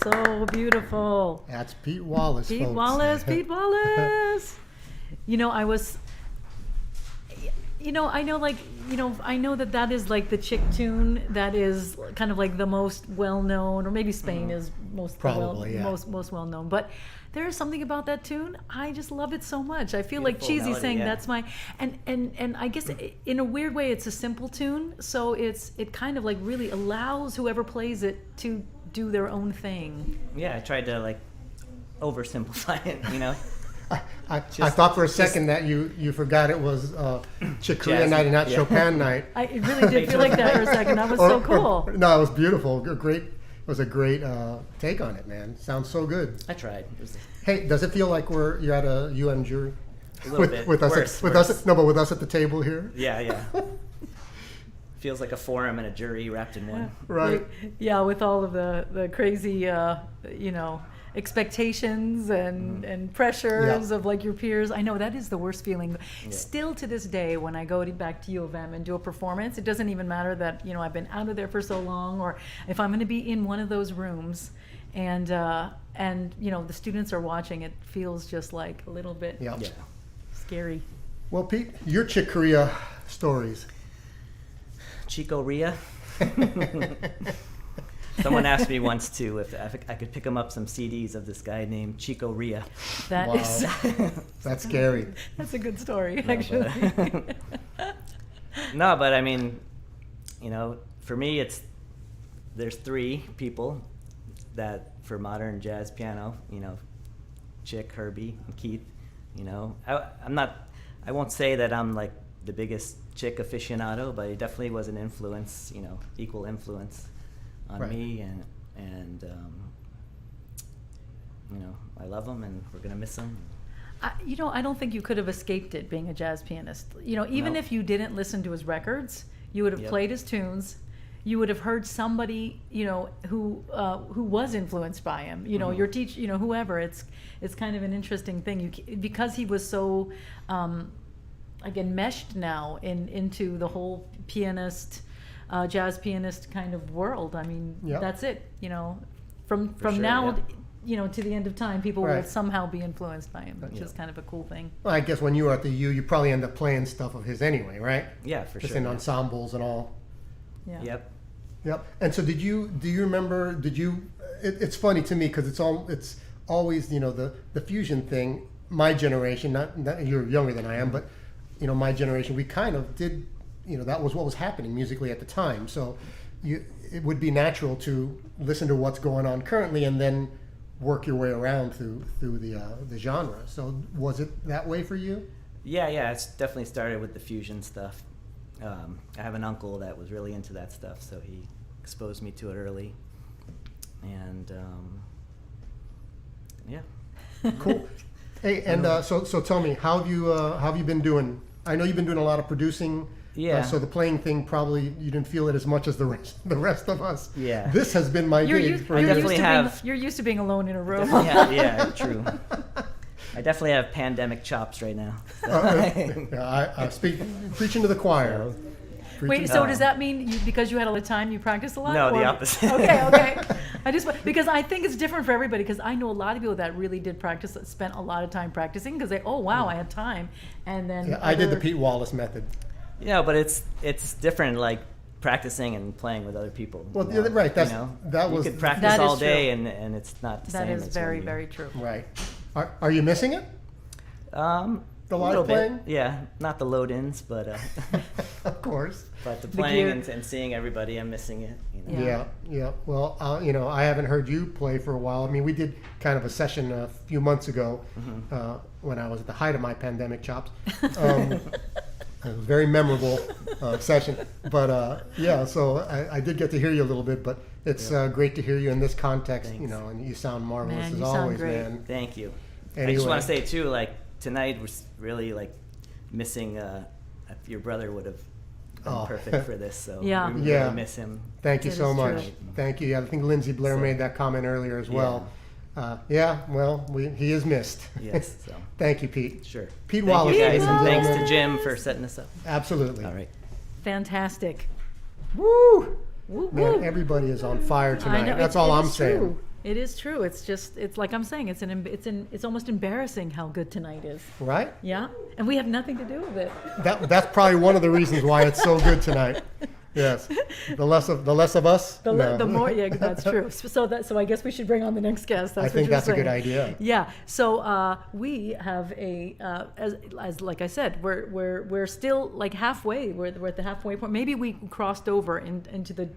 So beautiful. That's Pete Wallace, Pete folks. Wallace, Pete Wallace. I know that is like the Chick tune that is kind of like the most well-known, or maybe Spain is most well known. But there is something about that tune. I just love it so much. I feel like cheesy melody, saying yeah. that's my, and I guess in a weird way it's a simple tune. So it kind of like really allows whoever plays it to do their own thing. Yeah, I tried to like oversimplify it, I thought for a second that you forgot it was Chick Corea night and not Chopin night. It really did feel like that for a second. That was so cool. No, it was beautiful. It was a great take on it, man. Sounds so good. I tried. Hey, does it feel like you're at a UN jury? A little bit. With us with us at the table here? Yeah. Feels like a forum and a jury wrapped in one. Right. Yeah, with all of the crazy, expectations and pressures of like your peers. I know that is the worst feeling. Yeah. Still to this day, when I go back to U of M and do a performance, it doesn't even matter that I've been out of there for so long, or if I'm going to be in one of those rooms, and the students are watching, it feels just like a little bit scary. Well, Pete, your Chick Corea stories. Chick Corea. Someone asked me once too if I could pick him up some CDs of this guy named Chick Corea. That's scary. That's a good story, actually. No, but I mean, for me, there's three people that for modern jazz piano, Chick, Herbie, and Keith. I won't say that I'm like the biggest Chick aficionado, but he definitely was an influence, equal influence on me, and I love him, and we're gonna miss him. I don't think you could have escaped it being a jazz pianist. Even if you didn't listen to his records, you would have played his tunes. You would have heard somebody, who was influenced by him. Your teacher, whoever. It's kind of an interesting thing. Because he was so, enmeshed now into the whole pianist. Jazz pianist kind of world. I mean, that's it. From now, to the end of time, people will somehow be influenced by him, which is kind of a cool thing. Well, I guess when you were at the U, you probably end up playing stuff of his anyway, right? Yeah, for Just sure. in ensembles and all. Yeah. Yep. And so, do you remember? It's funny to me because it's always the fusion thing. My generation, not you're younger than I am, but my generation, we kind of did. That was what was happening musically at the time. So it would be natural to listen to what's going on currently and then work your way around through the genre. So was it that way for you? Yeah. It's definitely started with the fusion stuff. I have an uncle that was really into that stuff, so he exposed me to it early. And Cool. Hey, and so tell me, how have you been doing? I know you've been doing a lot of producing. Yeah. So the playing thing, probably you didn't feel it as much as the rest of us. Yeah. This has been my gig. You're used to being alone in a room. Yeah, true. I definitely have pandemic chops right now. I speak preaching to the choir. Wait, so does that mean because you had a lot of time, you practiced a lot? No, the opposite. Okay. Because I think it's different for everybody, because I know a lot of people that really did practice, that spent a lot of time practicing because I had time, and then I did the Pete Wallace method. Yeah, but it's different, like practicing and playing with other people. Well, right. You could practice all day, and it's not the same. That is very, very true. Right. Are you missing it? The live playing? Yeah, not the load-ins, but of course. But the playing and seeing everybody, I'm missing it. Yeah. Well, I haven't heard you play for a while. I mean, we did kind of a session a few months ago when I was at the height of my pandemic chops. It was a very memorable session. But so I did get to hear you a little bit, but it's great to hear you in this context. Thanks. And you sound marvelous Man, as you always, sound great. man. Thank you. Anyway. I just want to say too, like tonight was really like missing. Your brother would have been perfect for this, so we really miss him. Thank you so much. True. Thank you. I think Lindsay Blair made that comment earlier as well. He is missed. Yes. So. Thank you, Pete. Sure. Pete Wallace. Thank you guys, and thanks to Jim for setting this up. Absolutely. All right. Fantastic. Woo! Woo, Man, woo. everybody is on fire tonight. I know, That's all I'm saying. It is true. It's like I'm saying. It's almost embarrassing how good tonight is. Right? Yeah, and we have nothing to do with it. That's probably one of the reasons why it's so good tonight. Yes, the less of us. The more, yeah, that's true. So I guess we should bring on the next guest. I think that's a good idea. Yeah. So we have as like I said, we're still like halfway. We're at the halfway point. Maybe we crossed over into the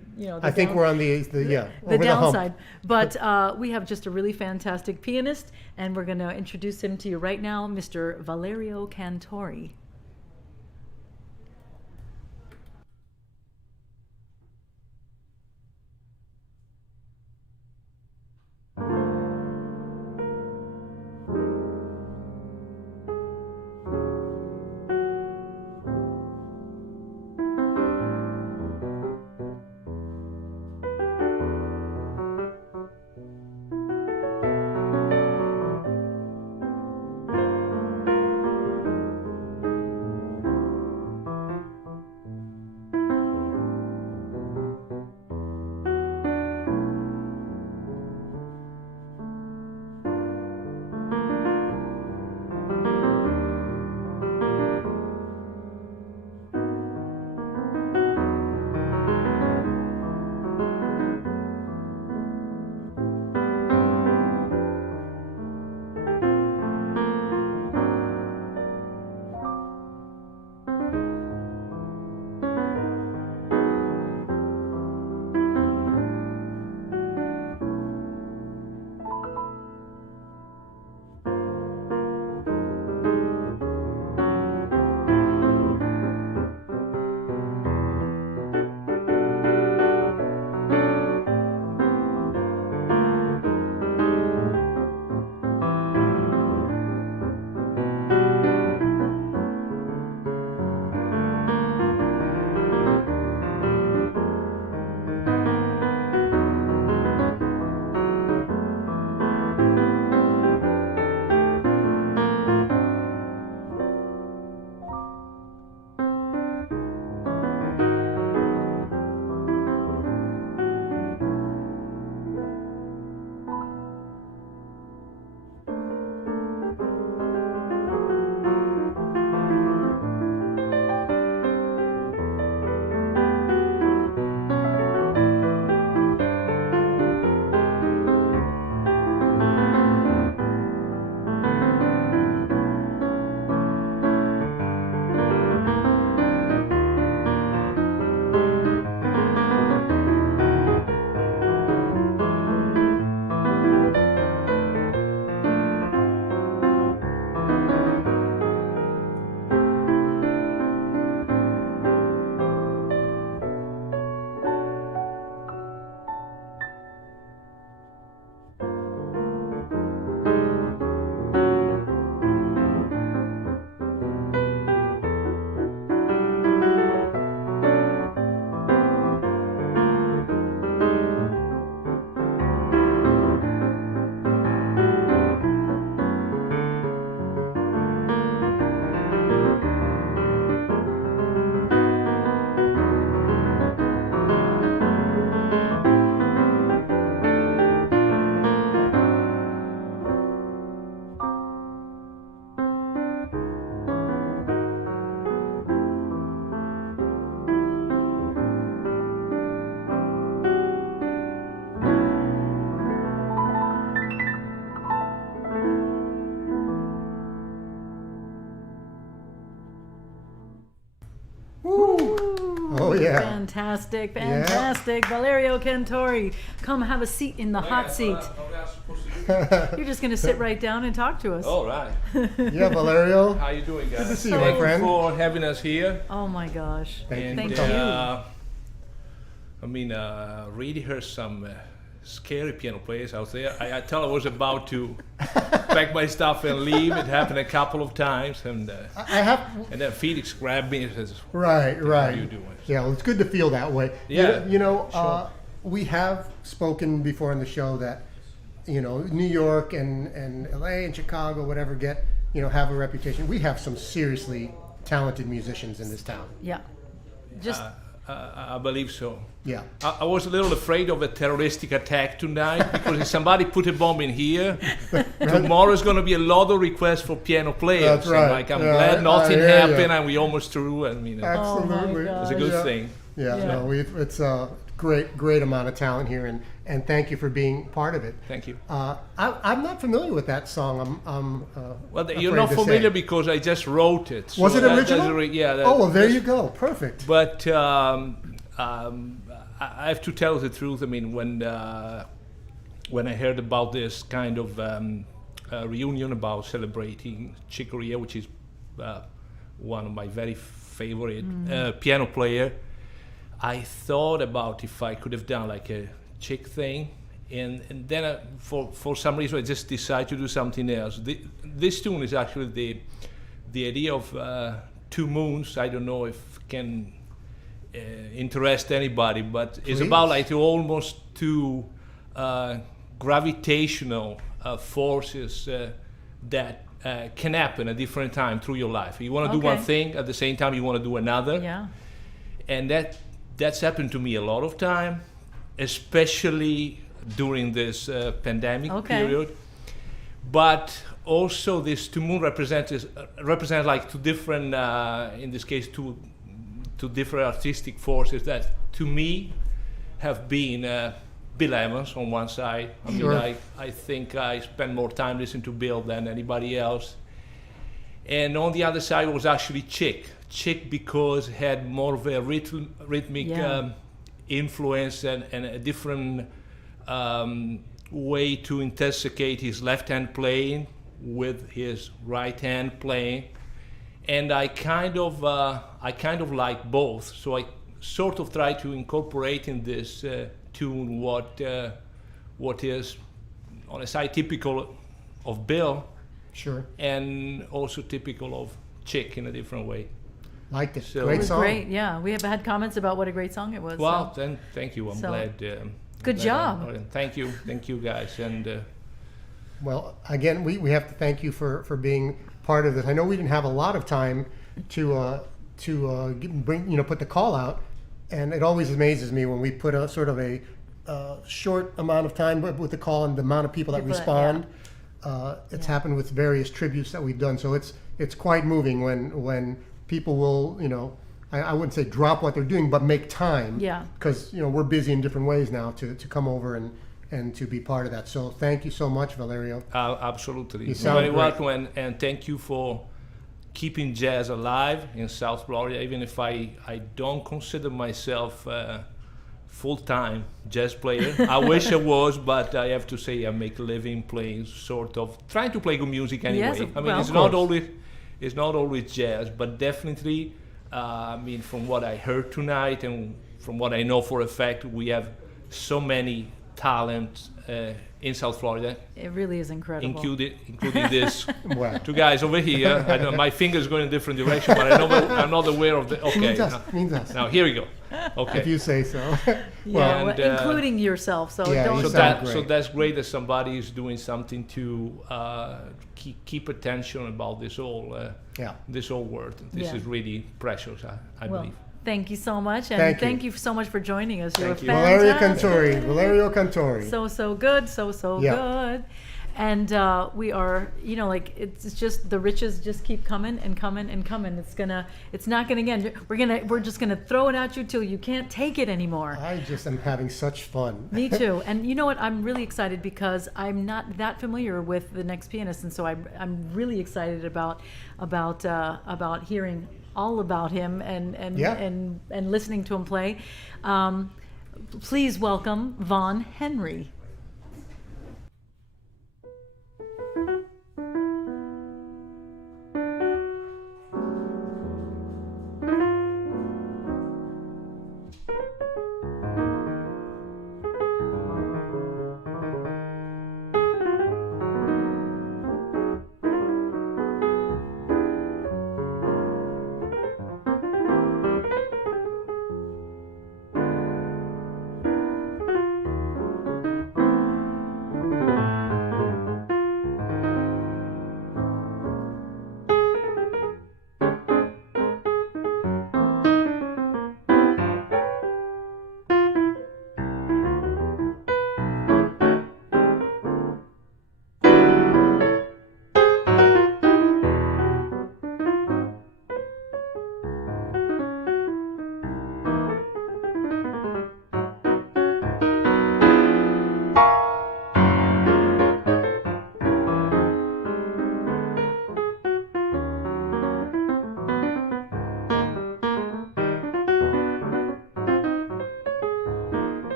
I think we're on the downside. But we have just a really fantastic pianist, and we're going to introduce him to you right now, Mr. Valerio Cantori. Oh, yeah. Fantastic, fantastic. Yeah. Valerio Cantori, come have a seat in the hot seat. You're just going to sit right down and talk to us. All right. Yeah, Valerio. How you doing, guys? Good to see you, my friend. Thank you for having us here. Oh, my gosh. Thank you. I mean, really heard some scary piano players out there. I tell I was about to pack my stuff and leave. It happened a couple of times, and and then Felix grabbed me and says, "Right. How are you doing?" Yeah, well, it's good to feel that way. Yeah, sure. We have spoken before in the show that New York and LA and Chicago, whatever, have a reputation. We have some seriously talented musicians in this town. Yeah, just I believe so. Yeah. I was a little afraid of a terroristic attack tonight because if somebody put a bomb in here, tomorrow is going to be a lot of requests for piano players. That's right. And, like, I'm glad nothing hear happened you. and we almost through. I mean, Absolutely. it's a good thing. Yeah, Yeah. no, it's a great amount of talent here, and thank you for being part of it. Thank you. I'm not familiar with that song. Well, afraid you're not to familiar say. because I just wrote it. So Was it that's original? Yeah. Oh, well, there you go. Perfect. But I have to tell the truth. I mean, when I heard about this kind of reunion about celebrating Chick Corea, which is one of my very favorite piano player, I thought about if I could have done like a Chick thing, and then for some reason I just decided to do something else. This tune is actually the idea of two moons. I don't know if it can interest anybody, but it's about like almost two gravitational forces that can happen at different time through your life. You want to do one thing at the same time you want to do another. Yeah. And that's happened to me a lot of time, especially during this pandemic period. But also this two moon represent like two different, in this case, two different artistic forces that to me have been Bill Evans on one side. I mean, I think I spend more time listening to Bill than anybody else. And on the other side was actually Chick. Chick because had more of a rhythmic influence and a different way to intoxicate his left hand playing with his right hand playing. And I kind of like both. So I sort of try to incorporate in this tune what is on a side typical of Bill, and also typical of Chick in a different way. Liked it. So, Great song. Great, yeah. We have had comments about what a great song it was. Well, then thank you. I'm glad. Good job. Thank you guys. And well, again, we have to thank you for being part of this. I know we didn't have a lot of time to put the call out, and it always amazes me when we put a sort of a short amount of time with the call and the amount of people that respond. It's happened with various tributes that we've done, so it's quite moving when people will, I wouldn't say drop what they're doing, but make time. Yeah. Because we're busy in different ways now to come over and to be part of that. So thank you so much, Valerio. Absolutely. You You're very sound welcome, and thank you for keeping jazz alive in South Florida. Even if I don't consider myself a full-time jazz player. I wish I was, but I have to say I make a living playing trying to play good music anyway. Yes, I mean, well, it's not always jazz, but definitely, from what I heard tonight and from what I know for a fact, we have so many talent in South Florida. It really is incredible. Including this two guys over here. I know my finger's going in a different direction, but I'm not aware of the. Okay. Means us. Now here we go. Okay. If you say so. Well, including yourself. So don't. So that's great that somebody is doing something to keep attention about this whole world. This is really precious, I believe. Thank you so much, and thank you so much for joining us. You're fantastic. Valerio Cantori. So good, so good. And we are, it's just the riches just keep coming and coming and coming. It's not gonna again. We're just gonna throw it at you till you can't take it anymore. I just am having such fun. Me too. And you know what? I'm really excited because I'm not that familiar with the next pianist, and so I'm really excited about hearing all about him and listening to him play. Please welcome Vaughn Henry.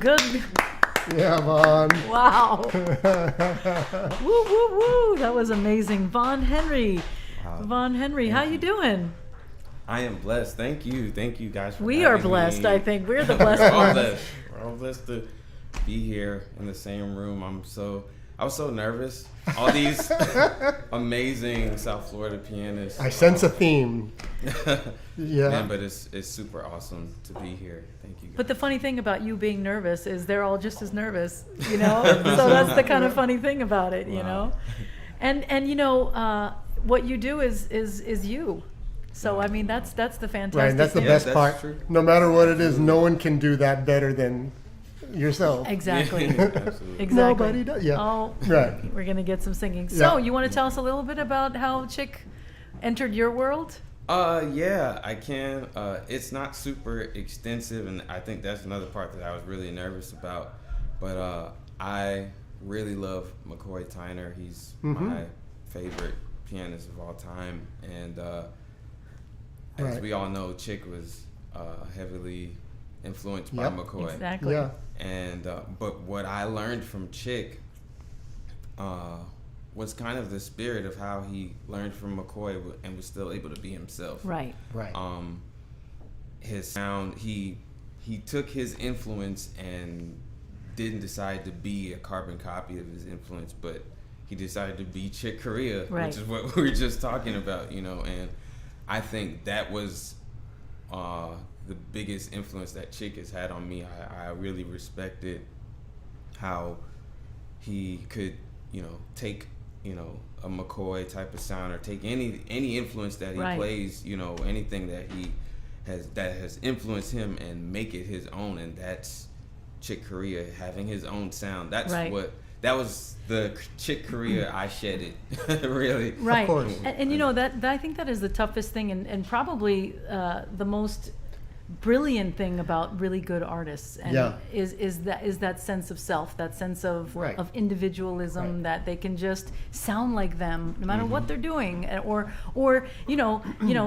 good. Yeah, Vaughn. Wow. Woo, woo, woo. That was amazing. Vaughn Henry. Wow. Vaughn Henry, how you doing? I am blessed. Thank you guys for We are having blessed, me. I think. We're the blessed We're all ones. blessed. We're all blessed to be here in the same room. I was so nervous. All these amazing South Florida pianists. I sense a theme. Yeah. Man, but it's super awesome to be here. Thank you guys. But the funny thing about you being nervous is they're all just as nervous, you know? So that's the kind of funny thing about it, you know? And you know, what you do is you. So I mean, that's the fantastic Right, that's the thing. best that's part. true. No matter what it is, no one can do that better than yourself. Exactly. Absolutely. Exactly. Nobody does. Yeah. Oh, Right. we're gonna get some singing. So Yeah. you want to tell us a little bit about how Chick entered your world? Yeah, I can. It's not super extensive, and I think that's another part that I was really nervous about. But I really love McCoy Tyner. He's my favorite pianist of all time, and as we all know, Chick was heavily influenced by McCoy. Exactly. Yeah. And but what I learned from Chick was kind of the spirit of how he learned from McCoy and was still able to be himself. Right. Right. His sound, he took his influence and didn't decide to be a carbon copy of his influence, but he decided to be Chick Corea, Right. which is what we were just talking about, you know. And I think that was the biggest influence that Chick has had on me. I really respected how he could, you know, take, you know, a McCoy type of sound, or take any influence that he Right. plays, you know, anything that he has influenced him and make it his own. And that's Chick Corea having his own sound. That's Right. that was the Chick Corea I shedded, really. Right. Of course. And you know that I think that is the toughest thing, and probably the most brilliant thing about really good artists, and is that sense of self, that sense of Right. of individualism, Right. that they can just sound like them no matter what they're doing, or you know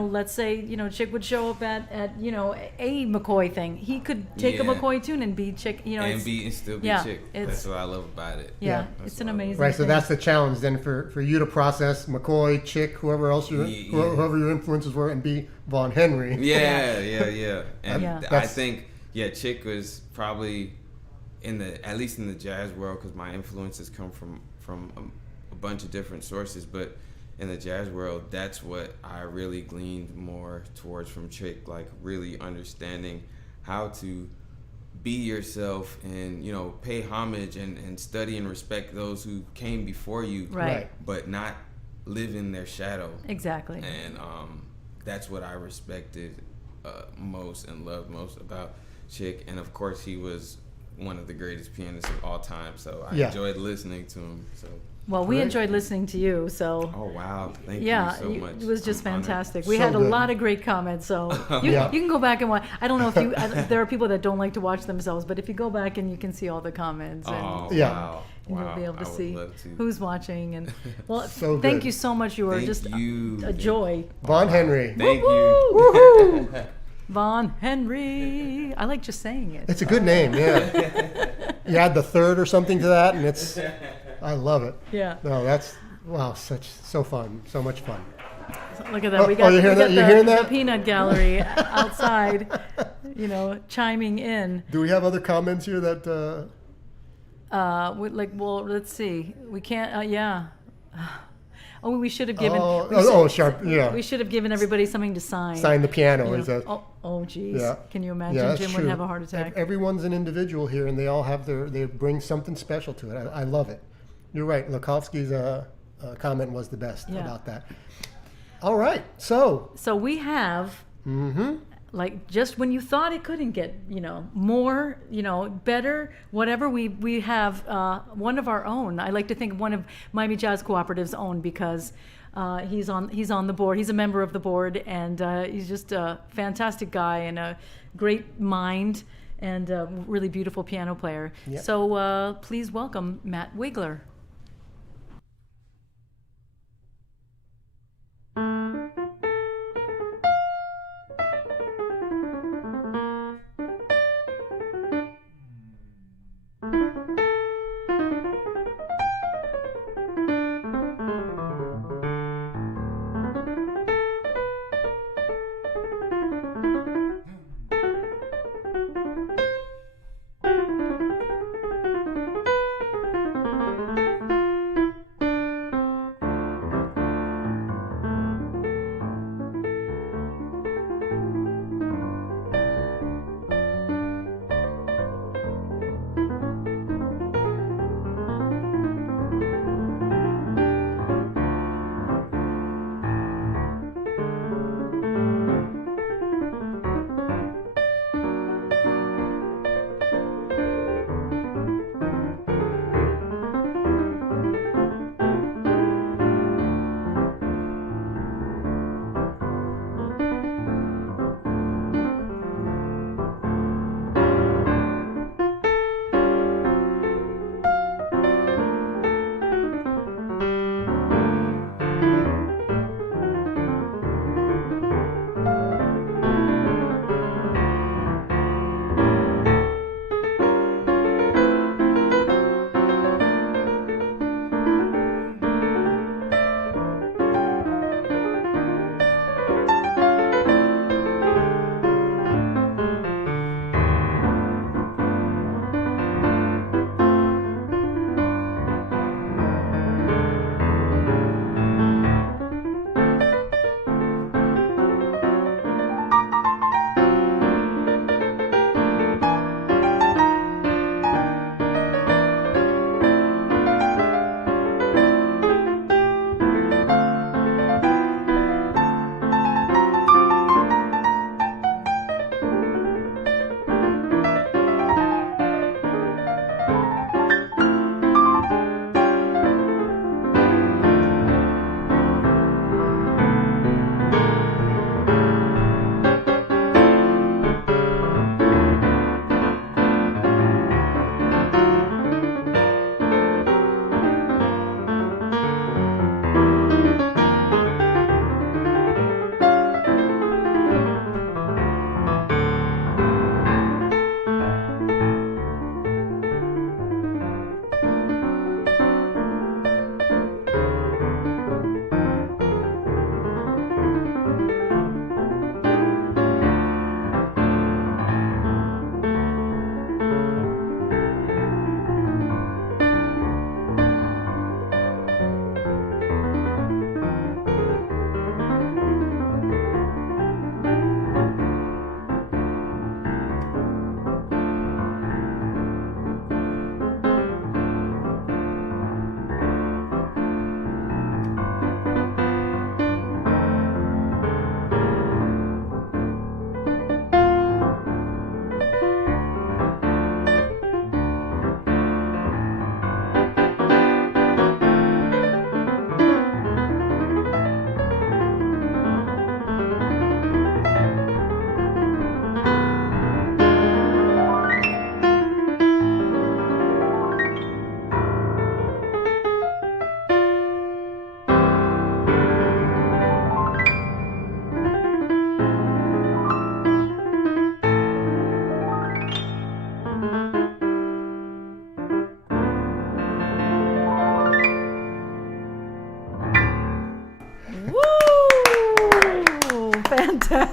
let's say, you know, Chick would show up at you know a McCoy thing, he could take a Yeah. McCoy tune and be Chick, you know, And still be yeah, Chick. it's- That's what I love about it. yeah, That's it's an what I love. amazing Right, so thing. that's the challenge then for you to process McCoy, Chick, whoever else whoever your influences were, and be Vaughn Henry. Yeah. And Yeah. I think, Chick was probably at least in the jazz world, because my influences come from a bunch of different sources, but in the jazz world, that's what I really gleaned more towards from Chick, like really understanding how to be yourself and, you know, pay homage and study and respect those who came before you, Right. but not live in their shadow. Exactly. And that's what I respected most and loved most about Chick. And of course, he was one of the greatest pianists of all time, so I enjoyed listening to him. So. Well, we enjoyed listening to you, so. Oh, wow. Thank you so much. It was just I'm honored. fantastic. We So had a good. lot of great comments, so you can go back and watch. I don't know if you, there are people that don't like to watch themselves, but if you go back and you can see all the comments, and, Oh, Yeah. wow. and you'll be able to I would see love to. who's watching. And well, So thank good. you so much. You were Thank just you. a joy. Vaughn Henry. Thank you. Woohoo! Vaughn Henry. I like just saying it. It's a good name, yeah. You add the third or something to that, and it's, I love it. Yeah. No, that's, wow, so fun, so much fun. Look at that. We Oh, got, you hear that? You the, hearing the that? peanut gallery outside, you know, chiming in. Do we have other comments here that, Well, let's see. We can't, yeah. Oh, we should have given. sharp, yeah. We should have given everybody something to sign. Sign the piano. You is know, that, oh, geez. Yeah. Can you imagine? Yeah, that's Jim true. would have a heart attack. Everyone's an individual here, and they all have they bring something special to it. I love it. You're right. Lukovsky's comment was the best about that. All right, so we have, like, just when you thought it couldn't get, you know, more, you know, better, whatever, we have one of our own. I like to think one of Miami Jazz Cooperative's own, because he's on the board. He's a member of the board, and he's just a fantastic guy and a great mind and a really beautiful piano player. Yep. So please welcome Matt Wigler.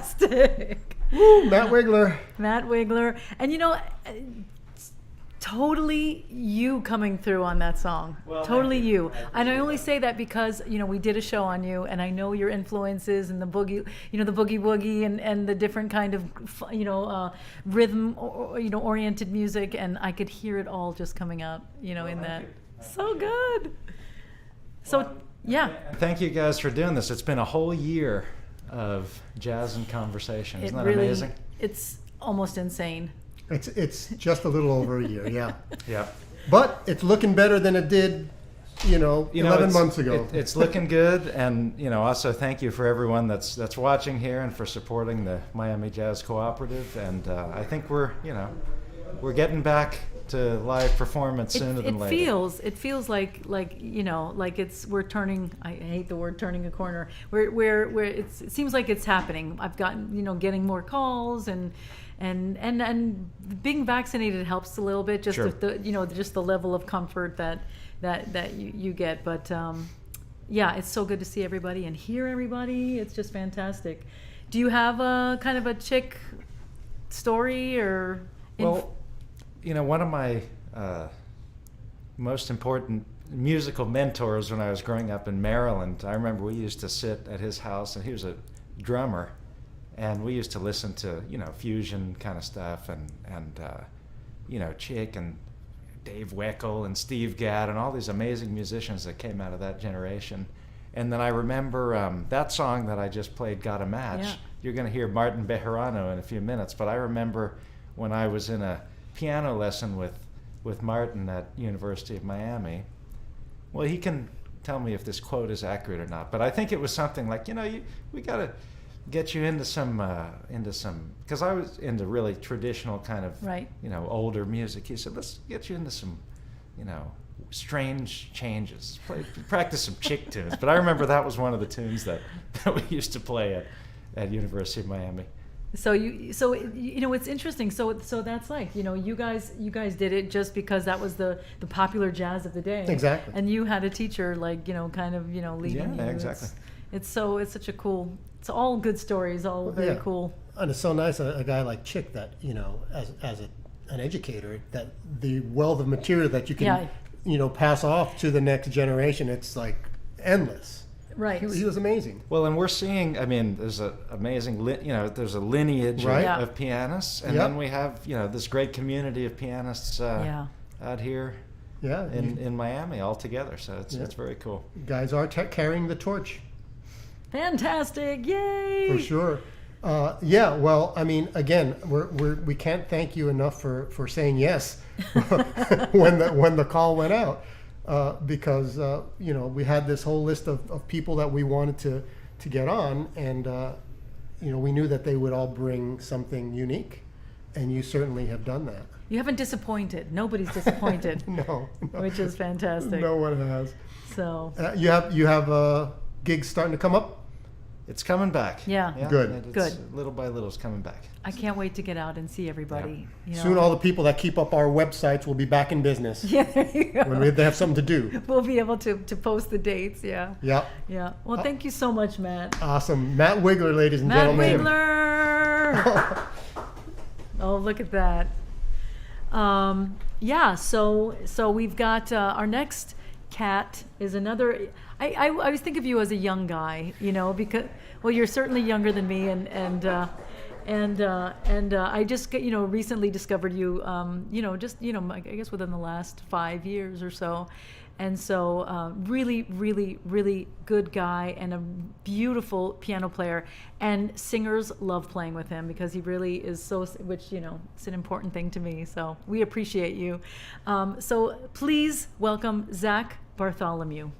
fantastic. Woo, Matt Wigler. Matt Wigler. And totally you coming through on that song. Well, totally you. And I only say that because, we did a show on you, and I know your influences and the boogie, the boogie woogie and the different kind of, rhythm, oriented music, and I could hear it all just coming up, in that. So good. So, yeah. Thank you guys for doing this. It's been a whole year of jazz and conversation. Isn't that amazing? It's almost insane. It's just a little over a year, yeah. Yeah. But it's looking better than it did, 11 months ago. It's looking good, and also thank you for everyone that's watching here and for supporting the Miami Jazz Cooperative. And I think we're getting back to live performance sooner than later. It feels like we're turning. I hate the word turning a corner. Where it seems like it's happening. I've gotten getting more calls and being vaccinated helps a little bit, just sure. Just the level of comfort that you get. But yeah, it's so good to see everybody and hear everybody. It's just fantastic. Do you have a kind of a Chick story or? Well, one of my most important musical mentors when I was growing up in Maryland, I remember we used to sit at his house, and he was a drummer. And we used to listen to, fusion kind of stuff and Chick and Dave Weckl and Steve Gadd and all these amazing musicians that came out of that generation. And then I remember that song that I just played, Got a Match. Yeah. You're going to hear Martin Bejerano in a few minutes. But I remember when I was in a piano lesson with Martin at University of Miami. Well, he can tell me if this quote is accurate or not. But I think it was something like, we got to get you into some, because I was into really traditional kind of, right. Older music. He said, let's get you into some, strange changes. Practice some Chick tunes. But I remember that was one of the tunes that we used to play at University of Miami. So it's interesting. So that's like, you guys did it just because that was the popular jazz of the day. Exactly. And you had a teacher leading you. Yeah, exactly. It's such a cool. It's all good stories, all very cool. And it's so nice a guy like Chick that as an educator, that the wealth of material that you can pass off to the next generation, it's like endless. Right. He was amazing. Well, and we're seeing, there's an amazing, there's a lineage of pianists, and then we have, this great community of pianists out here in Miami all together. So it's very cool. Guys are carrying the torch. Fantastic! Yay! For sure. Well, again, we can't thank you enough for saying yes when the call went out, because we had this whole list of people that we wanted to get on, and we knew that they would all bring something unique, and you certainly have done that. You haven't disappointed. Nobody's disappointed. No, which is fantastic. No one has. So you have gigs starting to come up. It's coming back. Yeah. Good. Little by little, it's coming back. I can't wait to get out and see everybody. Yeah. Soon all the people that keep up our websites will be back in business. Yeah, there you go. When they have something to do. We'll be able to post the dates, yeah. Yeah. Yeah. Well, thank you so much, Matt. Awesome. Matt Wigler, ladies and gentlemen. Matt Wigler! Oh, look at that. So we've got our next cat is another. I always think of you as a young guy, because you're certainly younger than me, and I just recently discovered you, I guess within the last 5 years or so, and so really, really, really good guy and a beautiful piano player, and singers love playing with him because he really is which it's an important thing to me. So we appreciate you. So please welcome Zach Bartholomew.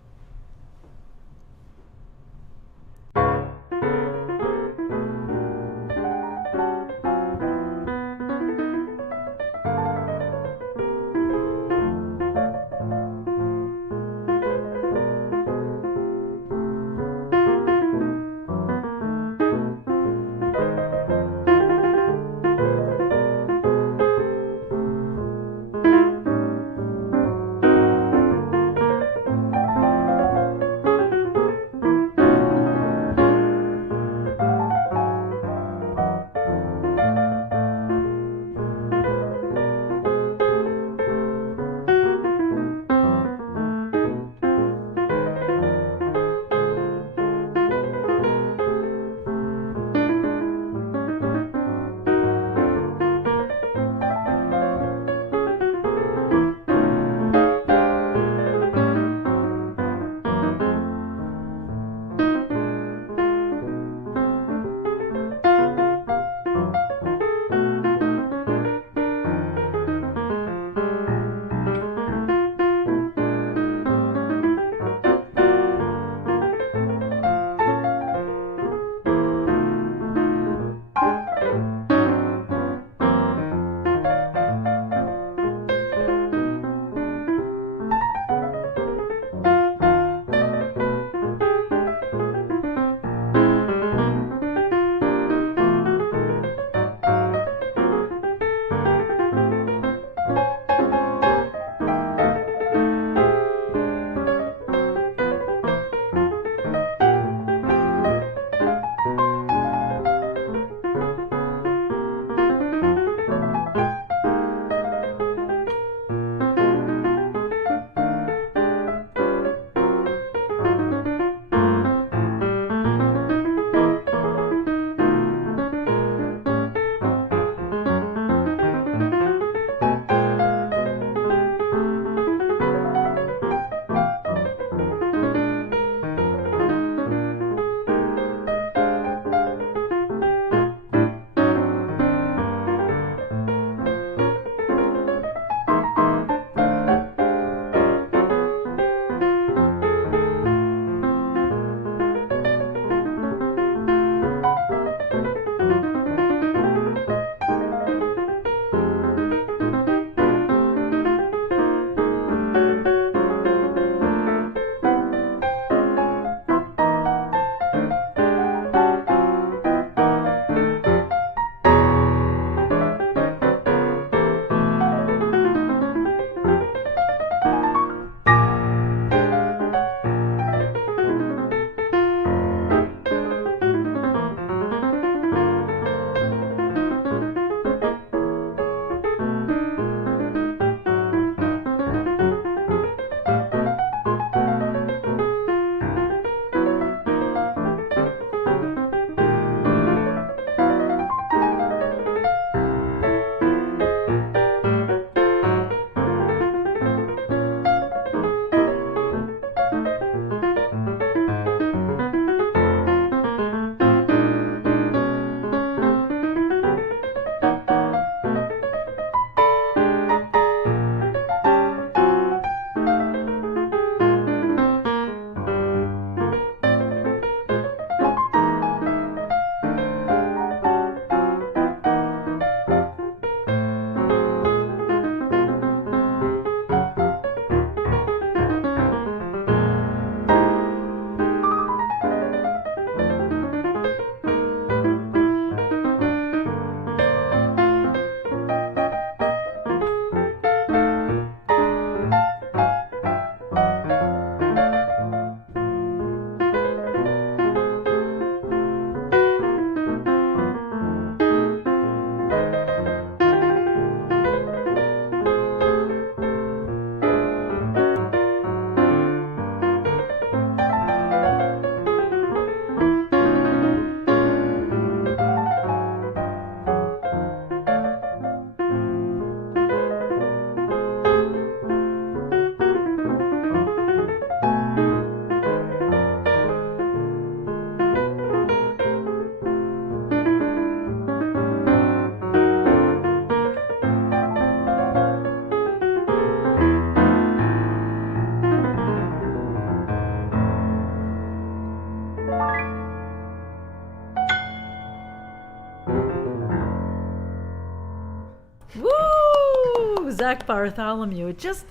Zach Bartholomew. It just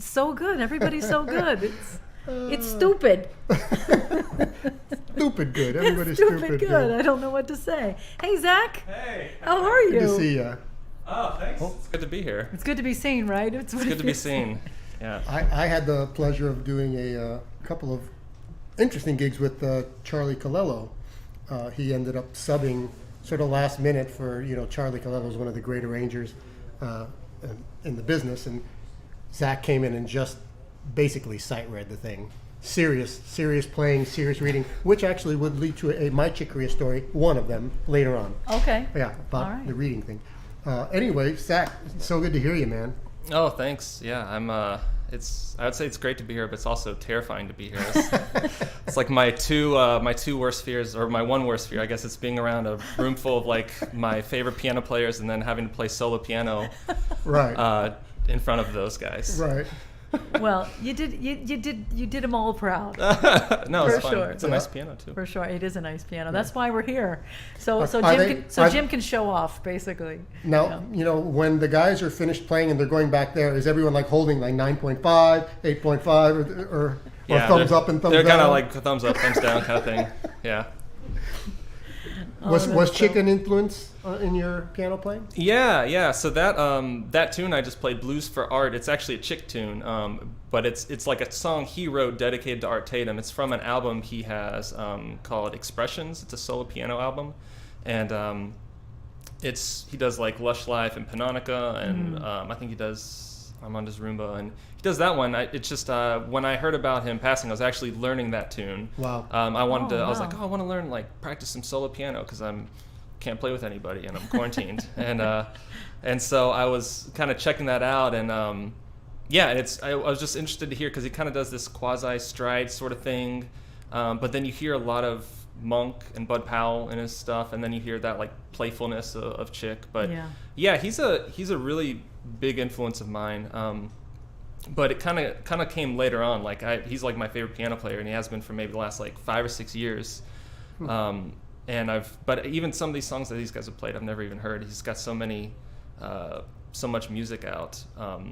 so good. Everybody's so good. It's stupid. Stupid good. Everybody's stupid good. I don't know what to say. Hey, Zach. Hey. How are you? Good to see you. Oh, thanks. It's good to be here. It's good to be seen, right? It's good to be seen. Yeah. I had the pleasure of doing a couple of interesting gigs with Charlie Colello. He ended up subbing sort of last minute for, Charlie Colello is one of the great arrangers in the business, and Zach came in and just basically sight read the thing. Serious playing, serious reading, which actually would lead to my Chick Corea story, one of them, later on. Okay. Yeah, about the reading thing. Anyway, Zach, it's so good to hear you, man. Oh, thanks. Yeah, I'm. I would say it's great to be here, but it's also terrifying to be here. It's like my two worst fears, or my one worst fear, I guess. It's being around a room full of like my favorite piano players, and then having to play solo piano, right, in front of those guys. Right. Well, you did them all proud. No, it's for fun. Sure. It's a nice piano too. For sure, it is a nice piano. That's why we're here. So Jim can show off basically. Now, when the guys are finished playing and they're going back there, is everyone like holding like 9.5, 8.5, or thumbs up and thumbs down? They're kind of like thumbs up, thumbs down kind of thing. Yeah. Was Chick an influence in your piano playing? Yeah. So that tune I just played, Blues for Art. It's actually a Chick tune, but it's like a song he wrote dedicated to Art Tatum. It's from an album he has called Expressions. It's a solo piano album, and he does like Lush Life and Panonica, and I think he does Armando's Roomba, and he does that one. It's just when I heard about him passing, I was actually learning that tune. Wow. I was like, I want to learn, like, practice some solo piano because can't play with anybody and I'm quarantined. and so I was kind of checking that out, and I was just interested to hear because he kind of does this quasi stride sort of thing, but then you hear a lot of Monk and Bud Powell in his stuff, and then you hear that like playfulness of Chick. But yeah, he's a really big influence of mine. But it kind of came later on. Like he's like my favorite piano player, and he has been for maybe the last like 5 or 6 years. But even some of these songs that these guys have played, I've never even heard. He's got so much music out. I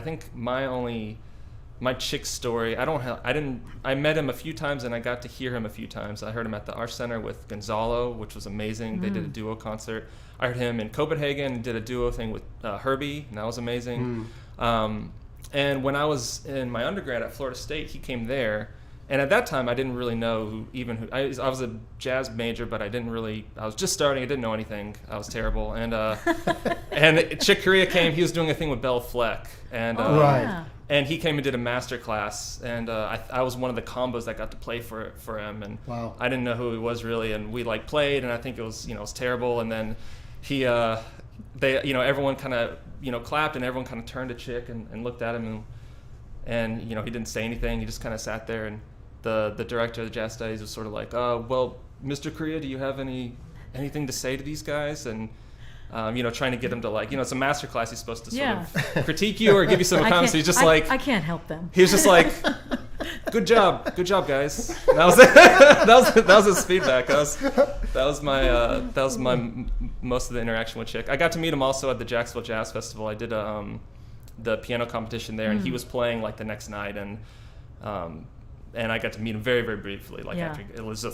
think my Chick story, I met him a few times and I got to hear him a few times. I heard him at the Arts Center with Gonzalo, which was amazing. They did a duo concert. I heard him in Copenhagen and did a duo thing with Herbie, and that was amazing. And when I was in my undergrad at Florida State, he came there. And at that time, I didn't really know who I was a jazz major, but I was just starting. I didn't know anything. I was terrible. And and Chick Corea came. He was doing a thing with Bell Fleck. And and he came and did a master class. And I was one of the combos that got to play for him. And wow. I didn't know who he was really. And we like played, and I think it was terrible. And then everyone kind of clapped, and everyone kind of turned to Chick and looked at him, and he didn't say anything. He just kind of sat there, and the director of the jazz studies was sort of like, well, Mr. Corea, do you have anything to say to these guys? And trying to get him to like, it's a master class. He's supposed to sort of critique you or give you some comments. He's just like, I can't help them. He was just like, good job, guys. And that was his feedback. That was my most of the interaction with Chick. I got to meet him also at the Jacksonville Jazz Festival. I did the piano competition there, and he was playing like the next night, and I got to meet him very, very briefly. Like after it was a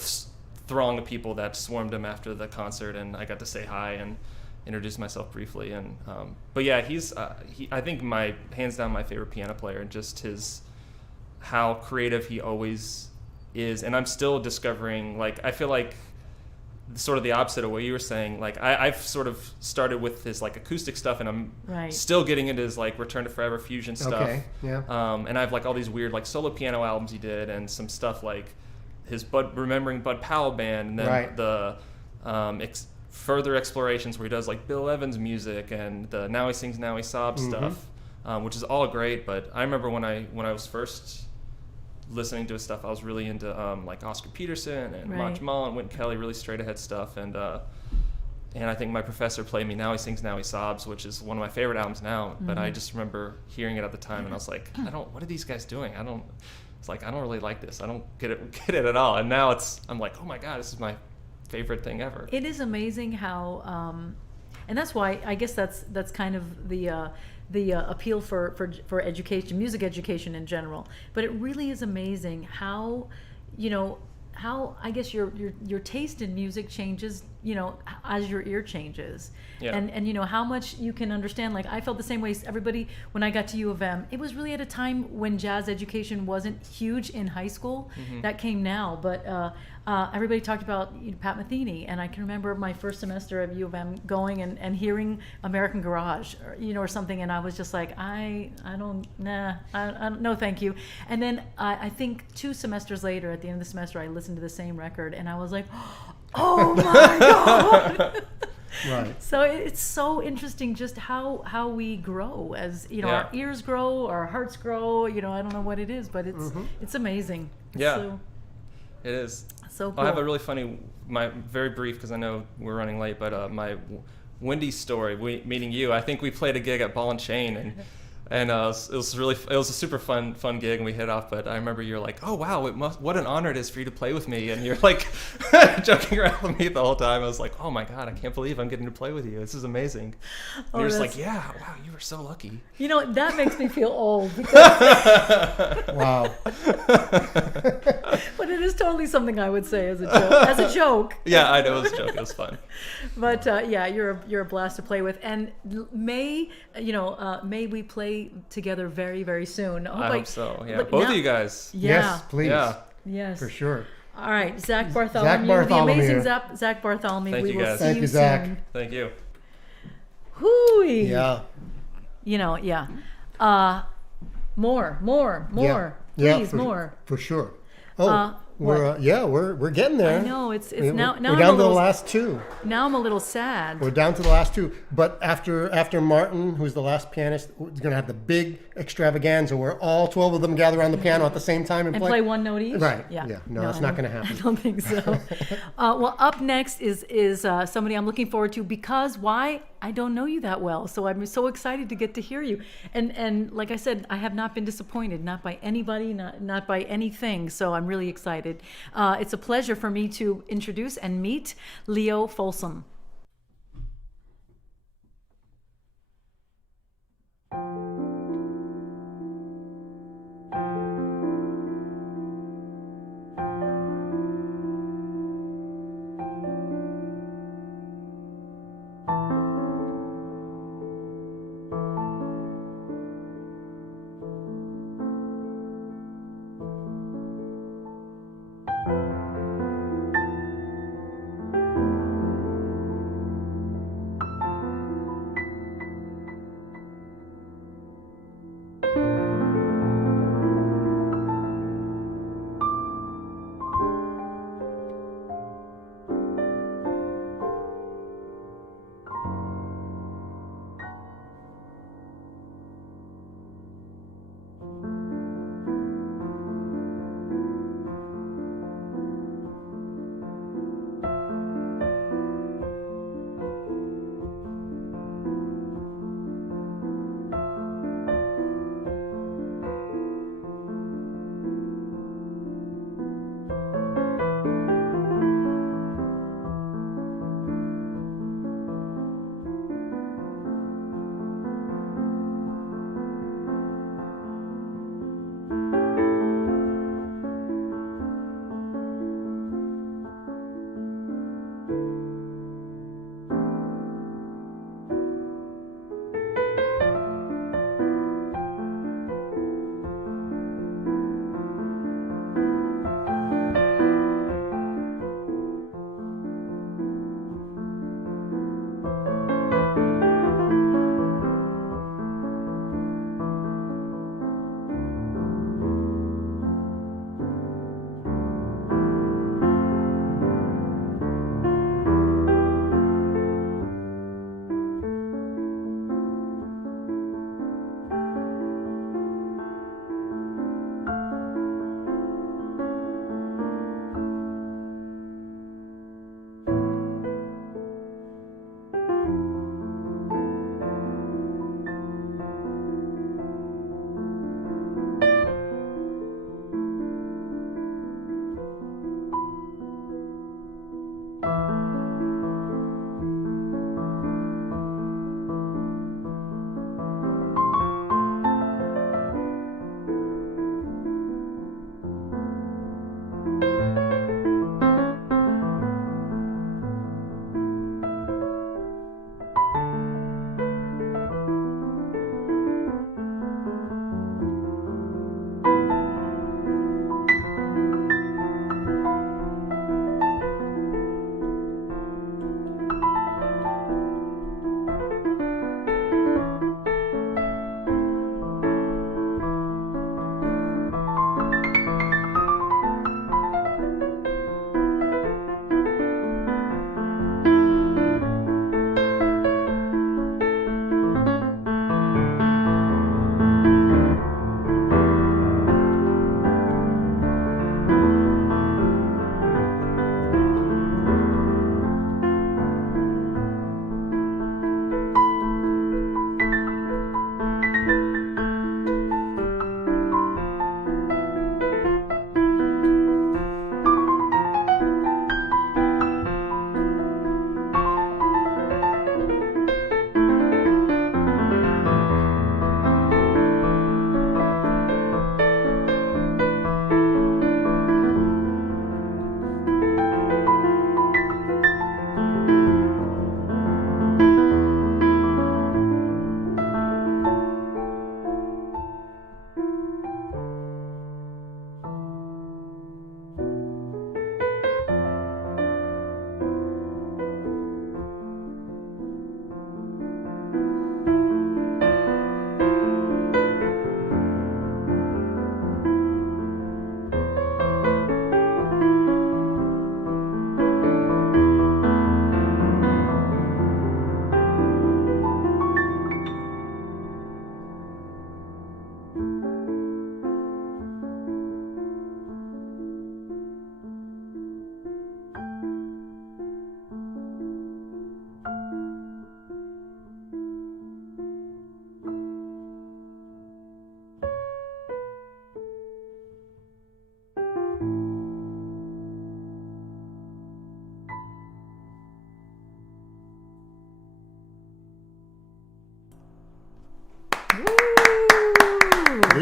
throng of people that swarmed him after the concert, and I got to say hi and introduce myself briefly. And but yeah, he's I think hands down my favorite piano player, and just how creative he always is. And I'm still discovering, like, I feel like sort of the opposite of what you were saying. Like I've sort of started with his like acoustic stuff, and I'm still getting into his like Return to Forever fusion stuff. Okay, yeah. And I have like all these weird like solo piano albums he did, and some stuff like his Remembering Bud Powell band, and then the further explorations where he does like Bill Evans music, and the Now He Sings, Now He Sobs stuff, which is all great. But I remember when I was first listening to his stuff, I was really into like Oscar Peterson and Mark Jamal and Wynton Kelly, really straight ahead stuff. And I think my professor played me Now He Sings, Now He Sobs, which is one of my favorite albums now. But I just remember hearing it at the time, and I was like, what are these guys doing? I don't really like this. I don't get it at all. And now I'm like, oh my God, this is my favorite thing ever. It is amazing how and that's why I guess that's kind of the appeal for education, music education in general. But it really is amazing how, how I guess your taste in music changes, as your ear changes. Yeah. And how much you can understand. Like, I felt the same way as everybody when I got to U of M. It was really at a time when jazz education wasn't huge in high school. That came now, but everybody talked about Pat Metheny, and I can remember my first semester at U of M going and hearing American Garage, or something, and I was just like, I don't, no, thank you. And then I think 2 semesters later, at the end of the semester, I listened to the same record, and I was like, oh my God. Right. So it's so interesting just how we grow as our ears grow, our hearts grow. I don't know what it is, but it's amazing. Yeah, so, it is. So cool. I have a really funny, very brief, because I know we're running late, but my Wendy story. Meeting you, I think we played a gig at Ball and Chain, and it was a super fun gig, and we hit off. But I remember you're like, oh wow, what an honor it is for you to play with me, and you're like joking around with me the whole time. I was like, oh my God, I can't believe I'm getting to play with you. This is amazing. And you're just like, yeah, wow, you were so lucky. That makes me feel old. Wow. But it is totally something I would say as a joke. Yeah, I know, it was a joke. It was fun. But you're a blast to play with, and may we play together very, very soon. I hope so. Yeah, both of you guys. Yeah. Yes, please. Yeah. Yes, for sure. All right, Zach Bartholomew, the amazing Zach Bartholomew. Thank you guys. Thank you, Zach. Soon. Thank you. Hooey. Yeah. More. Yeah, Please, more. For sure. Oh, we're getting there. I know it's we're now we're down to the last 2. Now I'm a little sad. We're down to the last 2, but after Martin, who's the last pianist, we're gonna have the big extravaganza where all 12 of them gather on the piano at the same time and play one note each. Right. Yeah. No, it's not gonna happen. I don't think so. Well, up next is somebody I'm looking forward to, because why? I don't know you that well, so I'm so excited to get to hear you. And like I said, I have not been disappointed, not by anybody, not by anything. So I'm really excited. It's a pleasure for me to introduce and meet Leo Folsom.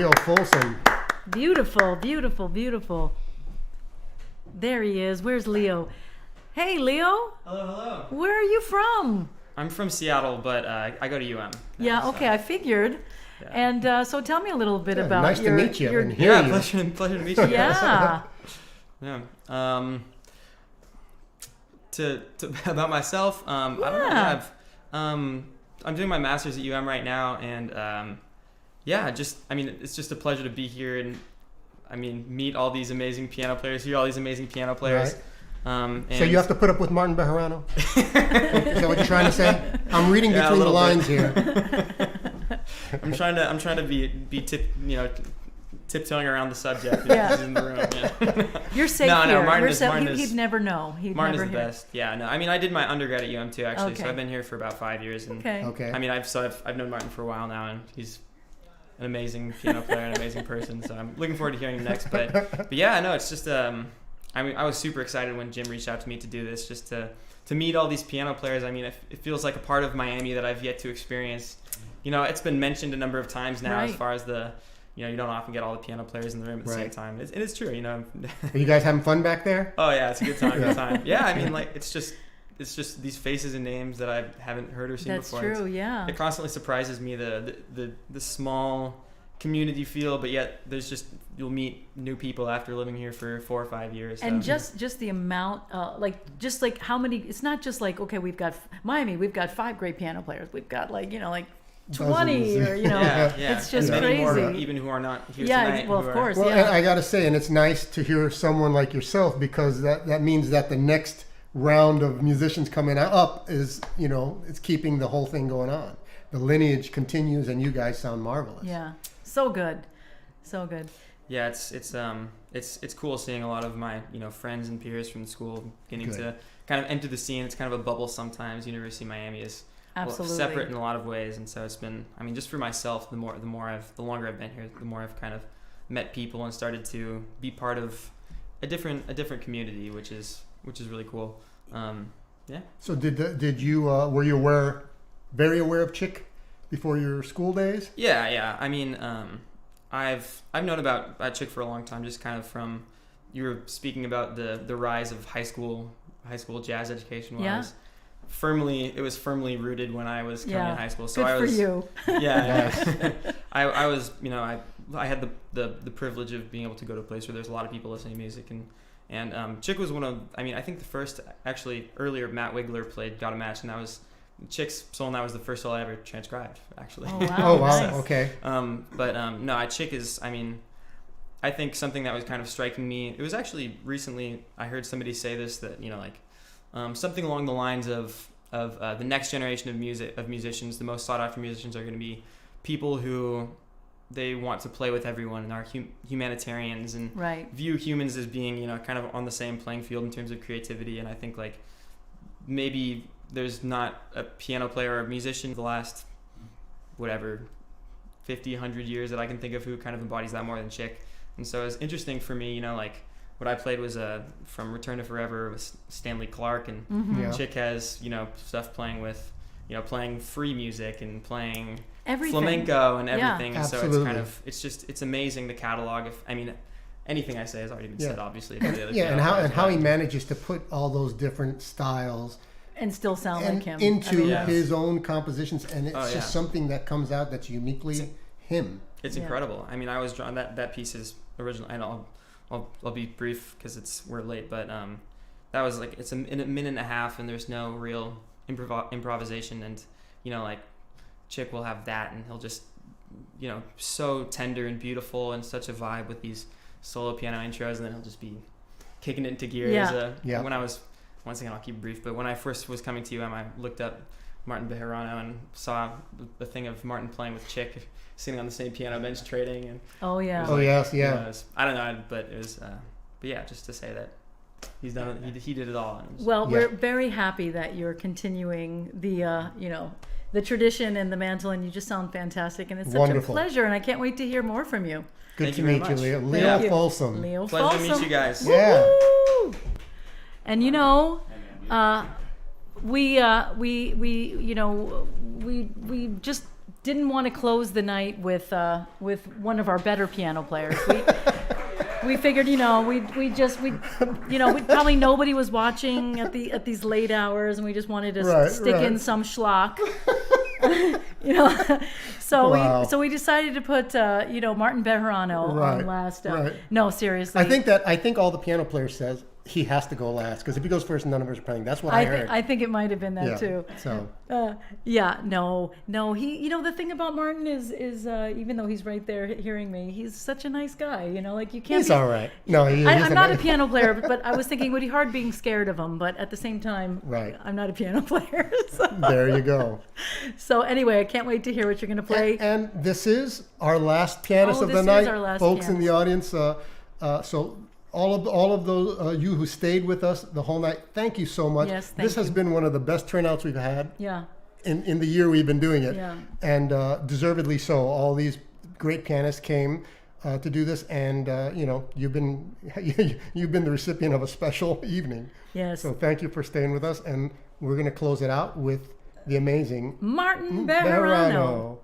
Leo Folsom. Beautiful, beautiful, beautiful. There he is. Where's Leo? Hey, Leo. Hello, hello. Where are you from? I'm from Seattle, but I go to UM. Yeah, okay, I figured. Yeah. And so tell me a little bit about nice to meet you and hear you. Pleasure to meet you. Yeah. Yeah. About myself, I don't know. Yeah, I'm doing my master's at UM right now, and it's just a pleasure to be here and meet all these amazing piano players, hear all these amazing piano players. Right. So you have to put up with Martin Bejerano? Is that what you're trying to say? I'm reading between the lines here. I'm trying to be tiptoeing around the subject. Yeah. In the room. Yeah. You're safe here. He'd never know. Martin is the best. Yeah. No. I did my undergrad at UM too, actually. Okay. So I've been here for about 5 years. And okay. I've known Martin for a while now, and he's an amazing piano player, an amazing person. So I'm looking forward to hearing him next. But yeah, no, it's just I was super excited when Jim reached out to me to do this, just to meet all these piano players. It feels like a part of Miami that I've yet to experience. It's been mentioned a number of times now, as far as you don't often get all the piano players in the room at the same time. It's true, Are you guys having fun back there? Oh yeah, it's a good time. Good time. Yeah, it's just these faces and names that I haven't heard or seen before. That's true. Yeah. It constantly surprises me the small community feel, but yet you'll meet new people after living here for 4 or 5 years. And just the amount, like how many? It's not just like, okay, we've got Miami, we've got 5 great piano players, we've got 20 or it's just and crazy. More, even who are not here tonight. Well, of course. Well, I got to say, and it's nice to hear someone like yourself, because that means that the next round of musicians coming up is it's keeping the whole thing going on. The lineage continues, and you guys sound marvelous. Yeah, so good. Yeah, it's cool seeing a lot of my friends and peers from school beginning to kind of enter the scene. It's kind of a bubble sometimes. University of Miami is absolutely separate in a lot of ways, and so it's been. Just for myself, the longer I've been here, the more I've kind of met people and started to be part of a different community, which is really cool. Yeah. So did you were you very aware of Chick before your school days? Yeah. I've known about Chick for a long time, just kind of from you were speaking about the rise of high school jazz education. It was firmly rooted when I was coming in high school. So Good for you. Yeah. I was I had the privilege of being able to go to a place where there's a lot of people listening to music, and Chick was one of I think the first, actually earlier Matt Wigler Got a Match, and that was Chick's solo, and that was the first solo I ever transcribed, actually. Oh wow. Oh wow. Nice. Okay. No, Chick is I think something that was kind of striking me. It was actually recently I heard somebody say this, that something along the lines of the next generation of musicians, the most sought after musicians, are going to be people who they want to play with everyone and are humanitarians and view humans as being kind of on the same playing field in terms of creativity. And I think maybe there's not a piano player or a musician the last 50, 100 years that I can think of who kind of embodies that more than Chick. And so it was interesting for me, what I played was from Return to Forever with Stanley Clarke, and Chick has stuff playing with playing free music and playing everything. Flamenco and everything. And absolutely. So it's kind of it's amazing, the catalog. Anything I say has already been said, obviously. And how he manages to put all those different styles and still sound like him into his own compositions, and it's just something that comes out that's uniquely him. It's incredible. I was drawn that piece is original, and I'll be brief because we're late, but that was it's a minute and a half, and there's no real improvisation, and Chick will have that, and he'll just so tender and beautiful and such a vibe with these solo piano intros, and then he'll just be kicking it into gear. When I was, once again I'll keep it brief, but when I first was coming to UM, I looked up Martin Bejerano and saw the thing of Martin playing with Chick sitting on the same piano bench trading, and I don't know, but it was but yeah, just to say that he's done it, he did it all. Well, we're very happy that you're continuing the the tradition and the mantle, and you just sound fantastic, and it's such a pleasure, and I can't wait to hear more from you. Good to meet you, Leo. Leo Folsom. Leo Pleasure Folsom. to meet you guys. Yeah. Woo-hoo! And we just didn't want to close the night with one of our better piano players. We figured, we probably nobody was watching at these late hours, and we just wanted to stick in some schlock. So we decided to put Martin Bejerano on last. No, seriously. I think all the piano players says he has to go last, because if he goes first, none of us are playing. That's what I heard. I think it might have been that too. So no. He, the thing about Martin is even though he's right there hearing me, he's such a nice guy. Like you can't. He's all right. No, I'm not a piano player, but I was thinking, would be hard being scared of him. But at the same time, I'm not a piano player. So. There you go. So anyway, I can't wait to hear what you're going to play. And this is our last pianist of the night, folks in the audience. So. All of those you who stayed with us the whole night, thank you so much. Yes, this has been one of the best turnouts we've had. Yeah. In the year we've been doing it. Yeah. And deservedly so. All these great pianists came to do this, and you've been the recipient of a special evening. Yes. So thank you for staying with us, and we're going to close it out with the amazing Martin Bejerano.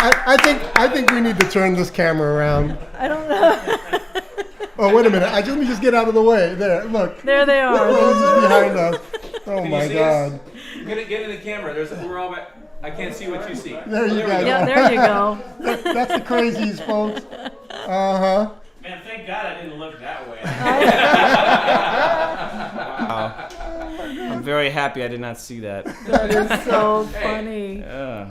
I think we need to turn this camera around. I don't know. Oh, wait a minute. Let me just get out of the way. There, look. There they are. They're just behind us. Oh, Can my you see God. us? Get in the camera. We're all back. I can't see what you see. There you go. Yeah, there you go. That's the crazies, folks. Uh-huh. Man, thank God I didn't look that way. Wow. I'm very happy I did not see that. That is so funny. Yeah.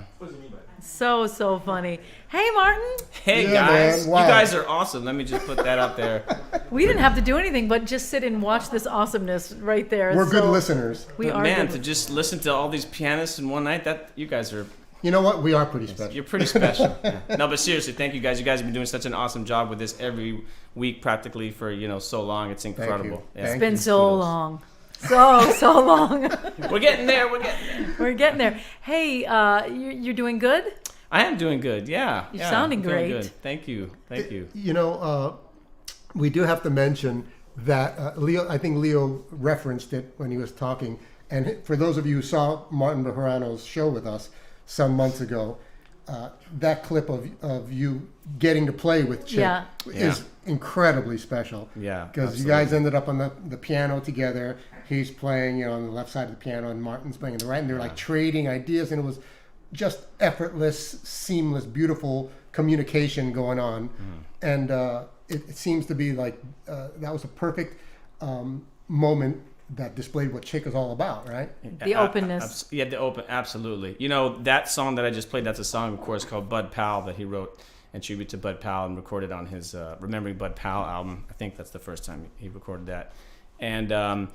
So funny. Hey, Martin. Hey, Yeah, guys. man. Wow. You guys are awesome. Let me just put that up there. We didn't have to do anything but just sit and watch this awesomeness right there. We're good listeners. We But are man, good. to just listen to all these pianists in one night, that you guys are... You know what? We are pretty special. You're pretty special. Yeah. No, but seriously, thank you guys. You guys have been doing such an awesome job with this every week practically for, so long. It's incredible. you. Yeah. It's been so long. So long. We're getting there. We're getting there. Hey, you're doing good? I am doing good. Yeah. You're yeah, sounding I'm feeling great. Good. Thank you. We do have to mention that Leo. I think Leo referenced it when he was talking. And for those of you who saw Martin Bejerano's show with us some months ago, that clip of you getting to play with Chick is incredibly special. Yeah, because you guys ended up on the piano together. He's playing, on the left side of the piano, and Martin's playing on the right, and they're like trading ideas, and it was just effortless, seamless, beautiful communication going on. And it seems to be like that was a perfect moment that displayed what Chick is all about, right? The openness. Absolutely. That song that I just played, that's a song, of course, called Bud Powell that he wrote in tribute to Bud Powell and recorded on his Remembering Bud Powell album. I think that's the first time he recorded that. And, that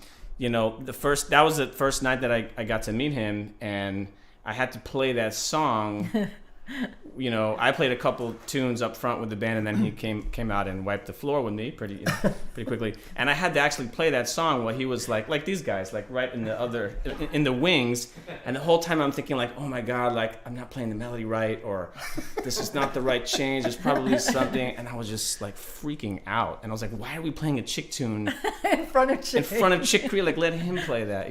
was the first night that I got to meet him, and I had to play that song. I played a couple tunes up front with the band, and then he came out and wiped the floor with me pretty quickly. And I had to actually play that song while he was like these guys, like right in the wings. And the whole time I'm thinking like, oh my God, like I'm not playing the melody right, or this is not the right change. There's probably something. And I was just like freaking out. And I was like, why are we playing a Chick tune in front of Chick Corea? Like let him play that,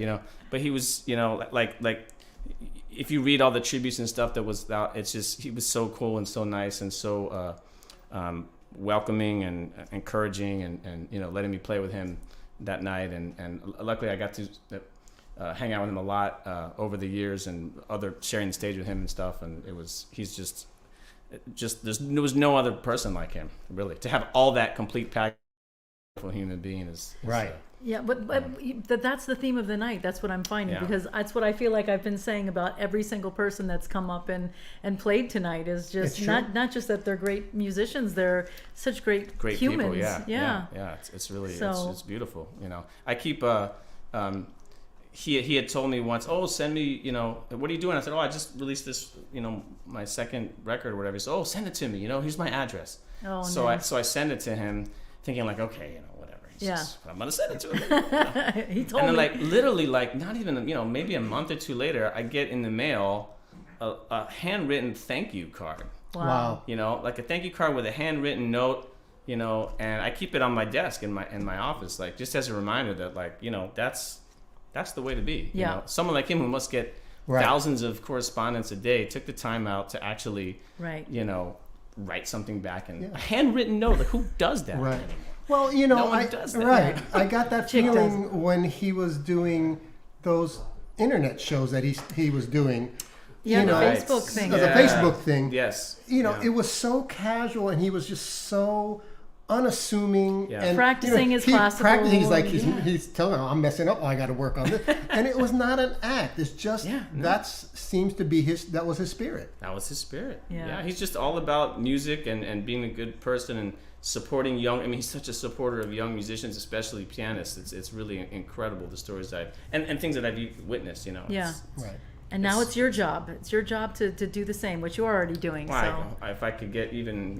But he was, like. If you read all the tributes and stuff that was out, it's just he was so cool and so nice and so welcoming and encouraging and letting me play with him that night and luckily I got to hang out with him a lot over the years and sharing the stage with him and stuff, and there was no other person like him, really, to have all that complete package of a human being is right. Yeah, but that's the theme of the night. That's what I'm finding, because that's what I feel like I've been saying about every single person that's come up and played tonight is just not just that they're great musicians, they're such great humans. People, yeah. It's really it's beautiful. I keep he had told me once, send me, what are you doing? I said, I just released this, my second record or whatever. He said, send it to me. Here's my address. So I send it to him, thinking like, okay, whatever. I'm gonna send it to him. He told me. And then literally not even maybe a month or two later, I get in the mail a handwritten thank you card. Wow. Like a thank you card with a handwritten note. And I keep it on my desk in my office, just as a reminder that that's the way to be. Yeah. Someone like him who must get thousands of correspondence a day took the time out to actually write something back and a handwritten note. Like who does that? Right. Anymore? Well, No one does that. Right. I got that feeling when he was doing those internet shows that he was doing. Yeah, the Facebook thing. The Facebook thing. Yes. It was so casual, and he was just so unassuming. Yeah. And, practicing his classical. He's telling him, I'm messing up. I got to work on this. And it was not an act. It's just seems to be that was his spirit. That was his spirit. Yeah. He's just all about music and being a good person and supporting he's such a supporter of young musicians, especially pianists. It's really incredible, the stories and things that I've witnessed, Yeah. Right. And now it's your job. It's your job to do the same, which you're already doing. Well, if I could get even,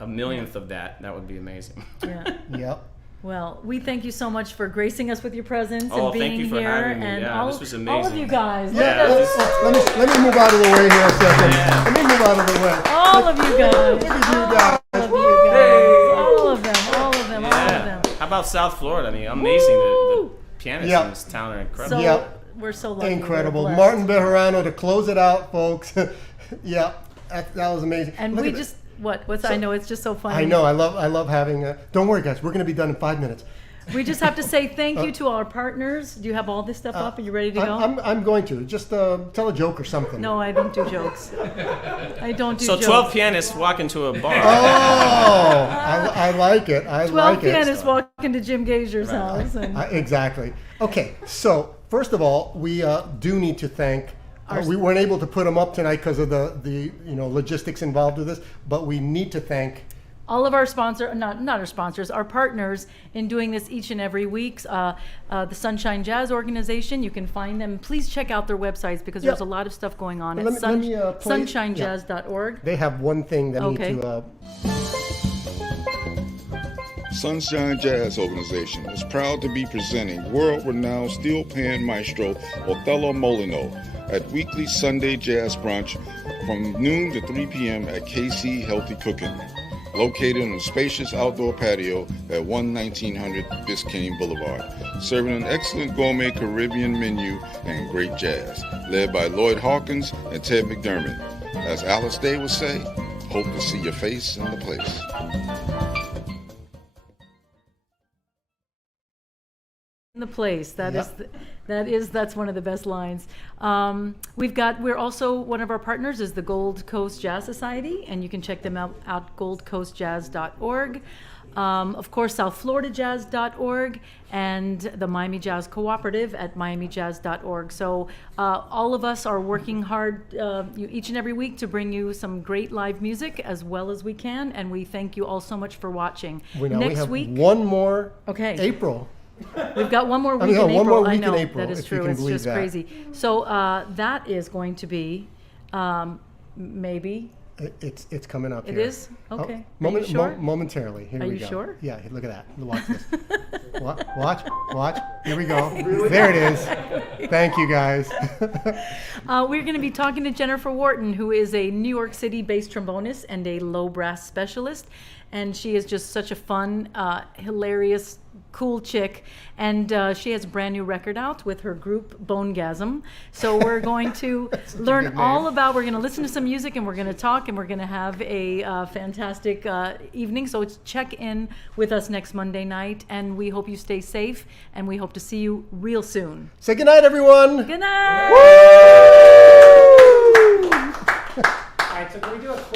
a millionth of that would be amazing. Yeah. Yep. Well, we thank you so much for gracing us with your presence and being thank you for here. having me. And Yeah, this was amazing. all of you guys. Yeah. Let me move out of the way here a second. Yeah. Let me move out of the way. All of you guys. Look at you guys. All of them. How about South Florida? Amazing. The pianists in this town are incredible. We're so lucky. Incredible. We're blessed. Martin Bejerano to close it out, folks. Yeah, that was amazing. And Look we at just, I know, it's just so funny. I know, I love having, don't worry guys, we're going to be done in 5 minutes. We just have to say thank you to our partners. Do you have all this stuff up? Are you ready to go? I'm going to. Just tell a joke or something. No, I don't do jokes. I don't do so jokes. 12 pianists walk into a bar. Oh, I like it. 12 pianists walk into Jim Gasior's house. And exactly. Okay, so first of all, we do need to thank. We weren't able to put them up tonight because of the logistics involved with this, but we need to thank all of our not our sponsors, our partners in doing this each and every week. The Sunshine Jazz Organization, you can find them. Please check out their websites because there's a lot of stuff going on at sunshinejazz.org. They have one thing that need to... Sunshine Jazz Organization is proud to be presenting world-renowned steel pan maestro Othello Molino at weekly Sunday Jazz Brunch from noon to 3 p.m. at KC Healthy Cooking, located on a spacious outdoor patio at 1900 Biscayne Boulevard, serving an excellent gourmet Caribbean menu and great jazz, led by Lloyd Hawkins and Ted McDermott. As Alice Day would say, hope to see your face in the place. In the place. That's one of the best lines. We're also, one of our partners is the Gold Coast Jazz Society, and you can check them out at goldcoastjazz.org. Of course, southfloridajazz.org and the Miami Jazz Cooperative at miamijazz.org. So all of us are working hard each and every week to bring you some great live music as well as we can, and we thank you all so much for watching. Next week, one more April. We've got one more week in April. One more week I know, in April, that is true. It's just crazy. So that is going to be maybe. It's coming up. It here. is? Okay. Are you sure? Momentarily. Here we go. Are you sure? Yeah. Look at that. Watch this. Watch. Here we go. There it is. Thank you, guys. We're going to be talking to Jennifer Wharton, who is a New York City-based trombonist and a low brass specialist. And she is just such a fun, hilarious, cool chick. And she has a brand new record out with her group Bonegasm. So we're going to learn all about, we're going to listen to some music and we're going to talk and we're going to have a fantastic evening. So check in with us next Monday night, and we hope you stay safe, and we hope to see you real soon. Say good night, everyone. Good night. All right, so can we do a quick